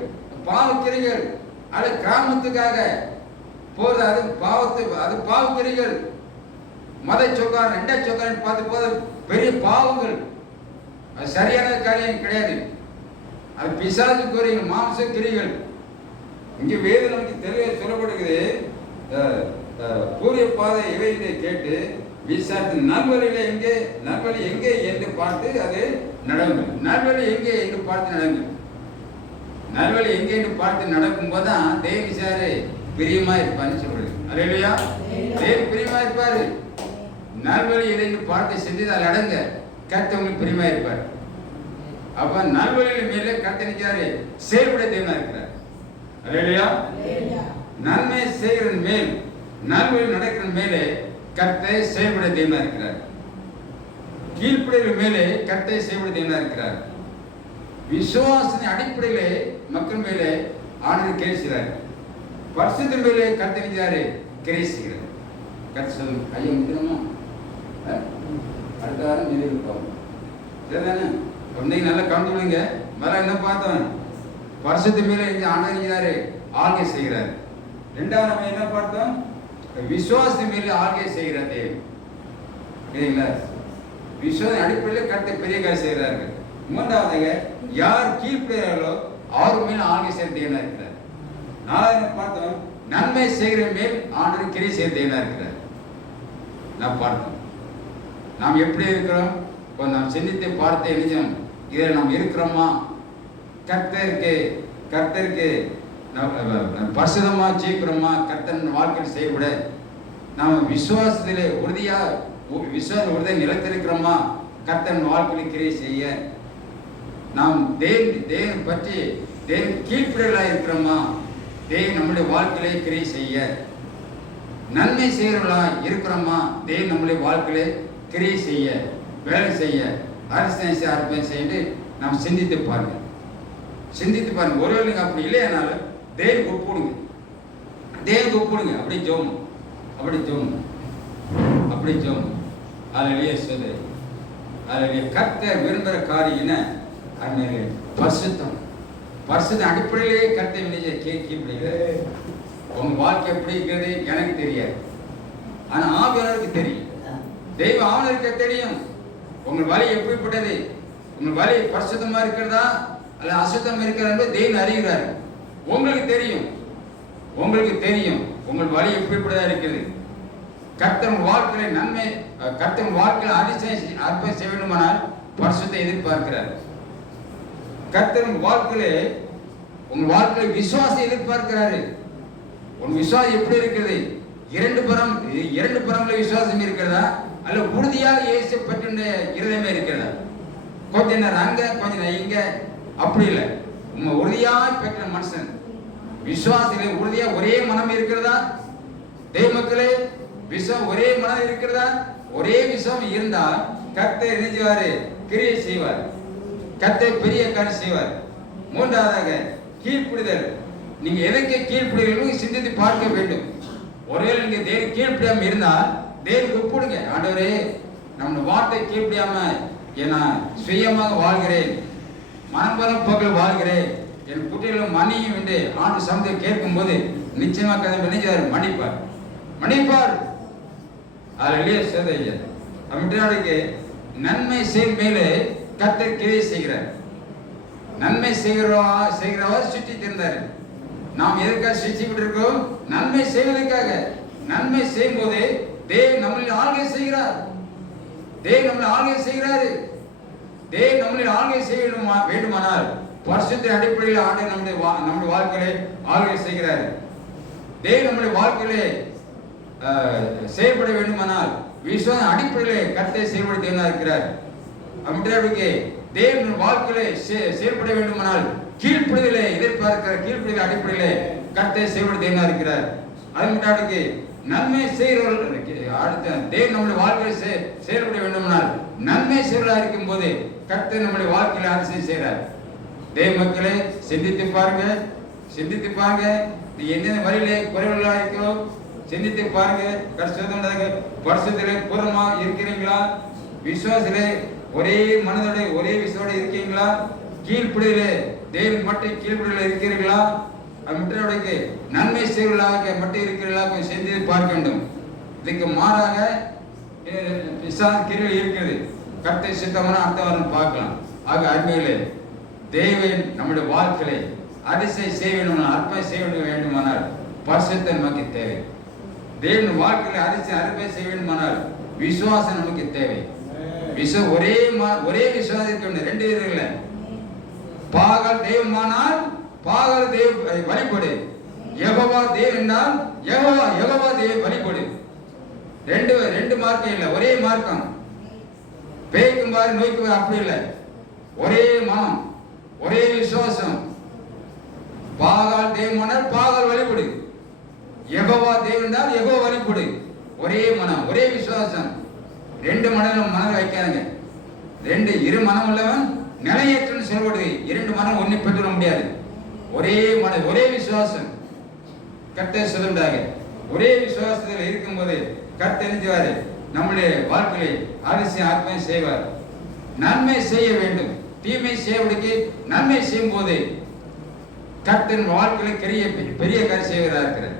பாவ கிரிகள். அது கிராமத்துக்காக போறது, அது பாவ கிரிகள். மத சொக்காரன் ரெண்டா சொக்காரன் பார்த்து போது பெரிய பாவங்கள். அது சரியான காரியம் கிடையாது. அது பிசாசு கூறிய மாம்ச கிரிகள். இங்கே வேதம் நமக்கு தெளிவாக சொல்லப்படுகிறது. பூர்வ பாதை எவை என்று கேட்டு விசாரித்து நல்வழியில எங்கே, நல்வழி எங்கே என்று பார்த்து அது நடவுங்கள். நல்வழி எங்கே என்று பார்த்து நடங்கள். நல்வழி எங்கே என்று பார்த்து நடக்கும் போதுதான் தேவி சாரு பிரியமா இருப்பான்னு சொல்றது. அல்லேலூயா. தேவி பிரியமா இருப்பாரு. நல்வழி எதை பார்த்து செஞ்சு அதில் அடங்க கர்த்தவங்களுக்கு பிரியமா இருப்பார். அப்ப நல்வழியின் மேலே கர்த்தர் நிற்கிறாரு, செயல்பட தேவனா இருக்கிறார். அல்லேலூயா. நன்மை செய்கிற மேல், நல்வழி நடக்கிற மேலே கர்த்தர் செயல்பட தேவனா இருக்கிறார். கீழ்ப்படையில் மேலே கர்த்தர் செயல்பட தேவனா இருக்கிறார். விசுவாசத்தின் அடிப்படையிலே மக்கள் மேலே ஆண்டவர் கிரியை செய்கிறார். பரிசுத்தத்தின் மேலே கர்த்தர் நிற்கிறாரு, கிரியை செய்கிறார். கர்த்தர் சொல்லும் ஐயா முத்திரமா அடுத்த வாரம் நினைவுப்போம். சரிதானே? இன்னைக்கு நல்லா கண்டுபிடிங்க. மேல என்ன பார்த்தோம்? பரிசுத்த மேலே ஆண்டவர் நிற்கிறாரு, ஆள்கை செய்கிறார். ரெண்டாவது நம்ம என்ன பார்த்தோம்? விசுவாசத்தின் மேலே ஆள்கை செய்கிற தேவன். இல்லைங்களா? விசுவாச அடிப்படையில் கர்த்தர் பெரிய காரியம் செய்கிறார்கள். மூன்றாவதாக யார் கீழ்ப்படுகிறார்களோ அவர் மேல் ஆள்கை செய்கிற தேவனா இருக்கிறார். நாலாவது பார்த்தோம், நன்மை செய்கிற மேல் ஆண்டவர் கிரியை செய்கிற தேவனா இருக்கிறார். நான் பார்த்தோம் நாம் எப்படி இருக்கிறோம். இப்போ நாம் சிந்தித்து பார்த்து நிஜம் இதில் நாம் இருக்கிறோமா? கர்த்தருக்கு பரிசுத்தமாக ஜீவிக்கிறோமா? கர்த்தர் வாழ்க்கையில் செயல்பட நாம் விசுவாசத்திலே உறுதியாக நிலைத்திருக்கிறோமா? கர்த்தர் வாழ்க்கையில் கிரியை செய்ய நாம் தேவன் பற்றி தேவன் கீழ்ப்படிதலாக இருக்கிறோமா? தேவன் நம்முடைய வாழ்க்கையிலே கிரியை செய்ய நன்மை செய்கிறவர்களா இருக்கிறோமா? தேவன் நம்முடைய வாழ்க்கையிலே கிரியை செய்ய வேலை செய்ய அரசியல் செய்து நாம் சிந்தித்து பாருங்க. ஒருவேளை நீங்கள் அப்படி இல்லையானாலும் தேவன் கூப்பிடுங்க, அப்படி ஜோம். அதிலேயே சொல்லு, அதிலேயே கர்த்தர் விரும்புகிற காரியம் என்ன? அது பரிசுத்தம். அடிப்படையிலேயே கர்த்தர் கீழ்ப்படுகிறது. உங்க வாழ்க்கை எப்படி இருக்கிறது எனக்கு தெரியாது, ஆனா ஆவியானவருக்கு தெரியும். தெய்வ ஆவியானவருக்கு தெரியும் உங்கள் வழி எப்படிப்பட்டது. உங்கள் வழி பரிசுத்தமா இருக்கிறதா அல்ல அசுத்தம் இருக்கிறதா என்று தெய்வம் அறிகிறார். உங்களுக்கு தெரியும் உங்கள் வழி எப்படிப்பட்டதா இருக்கிறது. கர்த்தர் வாழ்க்கையில நன்மை, கர்த்தர் வாழ்க்கையில் அற்புதம் செய்ய வேண்டுமானால் பரிசுத்தத்தை எதிர்பார்க்கிறார். கர்த்தர் உங்கள் வாழ்க்கையில விசுவாசம் எதிர்பார்க்கிறாரு. உன் விசுவாசம் எப்படி இருக்கிறது? இரண்டு புறம்ல விசுவாசம் இருக்கிறதா அல்ல உறுதியாக இயேசு பற்றின இருதயமே இருக்கிறதா? கொஞ்ச நேரம் அங்க கொஞ்ச நேரம் இங்க அப்படி இல்லை. உண்மை உறுதியாக பெற்ற மனுஷன் விசுவாசத்தில் உறுதியா ஒரே மனம் இருக்கிறதா? தேவ மக்களே, விசுவாசம் ஒரே மனம் இருக்கிறதா? ஒரே விசுவாசம் இருந்தால் கர்த்தர் என்ன செய்வாரு? கிரியை செய்வார். கர்த்தர் பெரிய காரியம் செய்வார். மூன்றாவதாக கீழ்ப்படிதல். நீங்க எதற்கு கீழ்ப்படிதல் சிந்தித்து பார்க்க வேண்டும். ஒருவேளை நீங்க தேவன் கீழ்ப்படியாம இருந்தால் தேவனுக்கு ஒப்புடுங்க. ஆண்டவரே, நம்ம வார்த்தை கீழ்ப்படியாம நான் சுயமாக வாழ்கிறேன், மனம்பலம் பகல் வாழ்கிறேன், என் குட்டிகளும் மன்னியும் என்று ஆண்டு சமத்தை கேட்கும் போது நிச்சயமாக நினைச்சாரு மன்னிப்பார். அதிலேயே சேதையா அப்படின்னாருக்கு நன்மை செய்யும் மேலே கர்த்தர் கிரியை செய்கிறார். நன்மை செய்கிறவர் சுற்றி திறந்தார். நாம் எதற்காக சிரிச்சுக்கிட்டு இருக்கோம்? நன்மை செய்வதற்காக. நன்மை செய்யும் போதே தேவன் நம்மளை ஆளுகை செய்கிறார். தேவன் நம்மளை ஆளுகை செய்ய வேண்டுமானால் பரிசுத்த அடிப்படையில் ஆண்டவர் நம்முடைய வாழ்க்கையிலே ஆளுகை செய்கிறார். தேவன் நம்முடைய வாழ்க்கையிலே செயல்பட வேண்டுமானால் விசுவாச அடிப்படையிலே கர்த்தரை செயல்பட தேவனா இருக்கிறார். அப்படியே தேவன் வாழ்க்கையிலே செயல்பட வேண்டுமானால் கீழ்ப்படிதலை எதிர்பார்க்கிற கீழ்ப்படிதல் அடிப்படையிலே கர்த்தரை செயல்பட தேவனா இருக்கிறார். அது மட்டும் நன்மை செய்கிறவர்கள் அடுத்த தேவன் நம்முடைய வாழ்க்கையில செயல்பட வேண்டுமானால் நன்மை செய்வதாக இருக்கும் போது கர்த்தர் நம்முடைய வாழ்க்கையில அதிசயம் செய்கிறார். தேவ மக்களே சிந்தித்து பாருங்க, சிந்தித்து பாருங்க. நீ எந்தெந்த வழியிலே குறைவுகளா இருக்கிறோம் சிந்தித்து பாருங்க. பரிசுத்திலே பூர்ணமாக இருக்கிறீங்களா? விசுவாசத்திலே ஒரே மனதோட ஒரே விசுவாசோட இருக்கீங்களா? கீழ்ப்படியிலே தேவன் மட்டும் கீழ்ப்படியில இருக்கிறீர்களா? அது நன்மை செய்வர்களாக மட்டும் இருக்கிறீர்களா? கொஞ்சம் சிந்தித்து பார்க்க வேண்டும். இதுக்கு மாறாக கிரிகள் இருக்கிறது. கர்த்தர் சித்தமான அடுத்த வாரம் பார்க்கலாம். ஆக அருமையிலே தேவன் நம்முடைய வாழ்க்கையை அதிசயம் செய்ய வேண்டுமானால் அற்புதம் செய்ய வேண்டுமானால் பரிசுத்தம் நமக்கு தேவை. தேவன் வாழ்க்கையில அதிசயம் அற்புதம் செய்ய வேண்டுமானால் விசுவாசம் நமக்கு தேவை. ஒரே விசுவாசம் இருக்க வேண்டும். ரெண்டு இல்லை. பாகல் தெய்வமானால் பாகல் தெய்வ வழிபடு, யெகோவா தேவன் என்றால் யெகோவா தேவ வழிபடு. ரெண்டு மார்க்கம் இல்லை, ஒரே மார்க்கம். பேய்க்கும் பாரு நோய்க்கு பாரு அப்படி இல்லை. ஒரே மனம், ஒரே விசுவாசம். பாகால் தேவனால் பாகால் வழிபடு, யெகோவா தேவன் என்றால் யெகோவா வழிபடு. ஒரே மனம், ஒரே விசுவாசம். ரெண்டு மனம் வைக்காதுங்க. இரு மனம் உள்ளவன் நிலையற்று செயல்படுது. இரண்டு மனம் ஒன்றை பெற்றுவிட முடியாது. ஒரே மனம், ஒரே விசுவாசம். கர்த்தர் சொல்லுண்டாங்க. ஒரே விசுவாசத்தில் இருக்கும்போது கர்த்தர் நினைச்சுவாரு நம்முடைய வாழ்க்கையை அதிசயம் அற்புதம் செய்வார். நன்மை செய்ய வேண்டும், தீமை செய்வதற்கு நன்மை செய்யும் போது கர்த்தர் வாழ்க்கையில பெரிய காரியம் செய்வதாக இருக்கிறார்.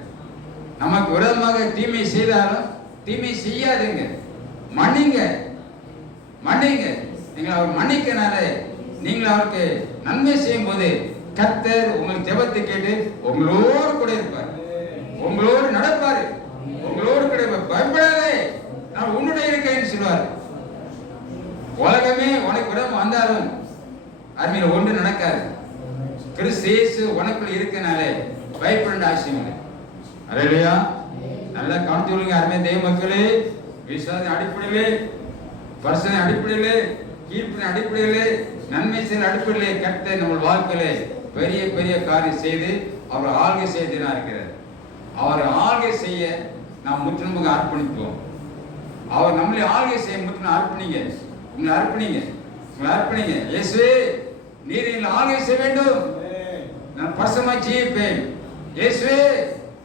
நமக்கு விரோதமாக தீமை செய்தாலும் தீமை செய்யாதுங்க, மன்னிங்க. நீங்கள் அவர் மன்னிக்கனால நீங்கள் அவருக்கு நன்மை செய்யும் போது கர்த்தர் உங்களுக்கு ஜெபத்தை கேட்டு உங்களோடு கூட இருப்பார், உங்களோடு நடப்பாரு, உங்களோடு கூட பயப்படாதே நான் உன்னுடைய இருக்கேன்னு சொல்லுவார். உலகமே உனக்கு விட வந்தாலும் அருமையில் ஒன்று நடக்காது. கிறிஸ்து இயேசு உனக்குள்ள இருக்கனாலே பயப்பட அவசியம் இல்லை. அல்லேலூயா. நல்லா கவனித்து கொள்ளுங்க அருமை தேவ மக்களே. விசுவாச அடிப்படையிலே, பரிசுத்த அடிப்படையிலே, கீழ்ப்பின் அடிப்படையிலே, நன்மை செயல் அடிப்படையிலே கர்த்தர் நம்ம வாழ்க்கையிலே பெரிய பெரிய காரியம் செய்து அவர் ஆள்கை செய்தா இருக்கிறார். அவர் ஆள்கை செய்ய நாம் முற்றிலுமாக அர்ப்பணிப்போம். அவர் நம்மளை ஆள்கை செய்ய முற்றிலும் அர்ப்பணிங்க. உங்களை அர்ப்பணிங்க. இயேசுவே நீர் எங்களை ஆள்கை செய்ய வேண்டும், நான் பரிசுத்தமாய் ஜீவிப்பேன். இயேசுவே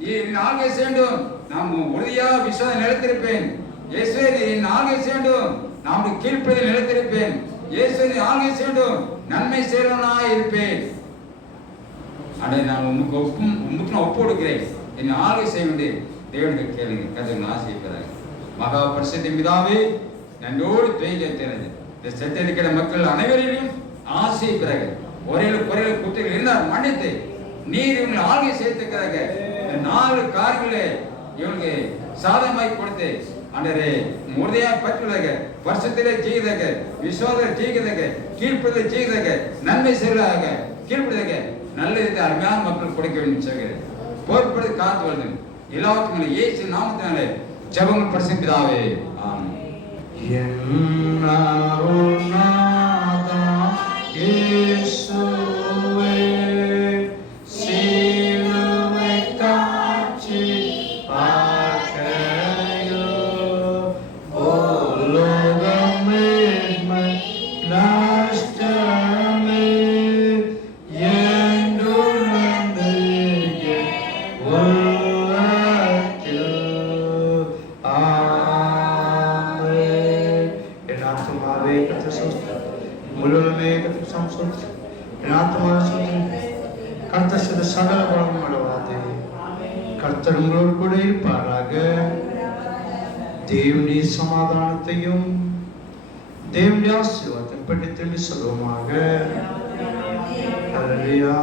நீர் ஆள்கை செய்ய வேண்டும், நாம் உறுதியாக விசுவாசம் நிலைத்திருப்பேன். இயேசுவே நீர் ஆள்கை செய்ய வேண்டும், நாம் கீழ்ப்படிதல் நிலைத்திருப்பேன். இயேசுவே நீர் ஆள்கை செய்ய வேண்டும், நன்மை செய்கிறவனாய் இருப்பேன். அதை நான் உமக்கு ஒப்பு கொடுக்கிறேன். என்னை ஆள்கை செய்ய வேண்டிய தேவனுக்கு கேளுங்க. கதை ஆசைப்பதாக மகா பரிசுத்த பிதாவே நன்றோடு துயஞ்சது இந்த செத்திருக்கிற மக்கள் அனைவரையும் ஆசை பிறகு ஒரே குற்றங்கள் இருந்தால் மன்னித்து நீர் இவங்களை ஆள்கை சேர்த்துக்கிறாங்க. இந்த 4 காரியங்களை இவங்களுக்கு சாதகமாய் கொடுத்து அன்றே உறுதியாக பற்றுவதாக, வருஷத்திலே ஜெயிதாக, விசுவாசத்தில் ஜெயிக்கிறதாக, கீழ்ப்பதில் ஜெயிக்கிறதாக, நன்மை செய்வதாக, கீழ்ப்பதாக நல்ல இதை அருமையான மக்கள் கொடுக்க வேண்டும் சொல்கிறேன். பொறுப்பது காத்து வருது எல்லாத்துக்கும் இயேசு நாமத்தினாலே ஜெபங்கள் பரிசுத்த பிதாவே ஆமென். சகல பலமும் அடைவாது. கர்த்தர் உங்களோடு கூட இருப்பாராக. தேவனுடைய சமாதானத்தையும் தேவனுடைய ஆசீர்வாதத்தையும் பற்றி திரும்பி சொல்லுவோமாக. அல்லேலூயா.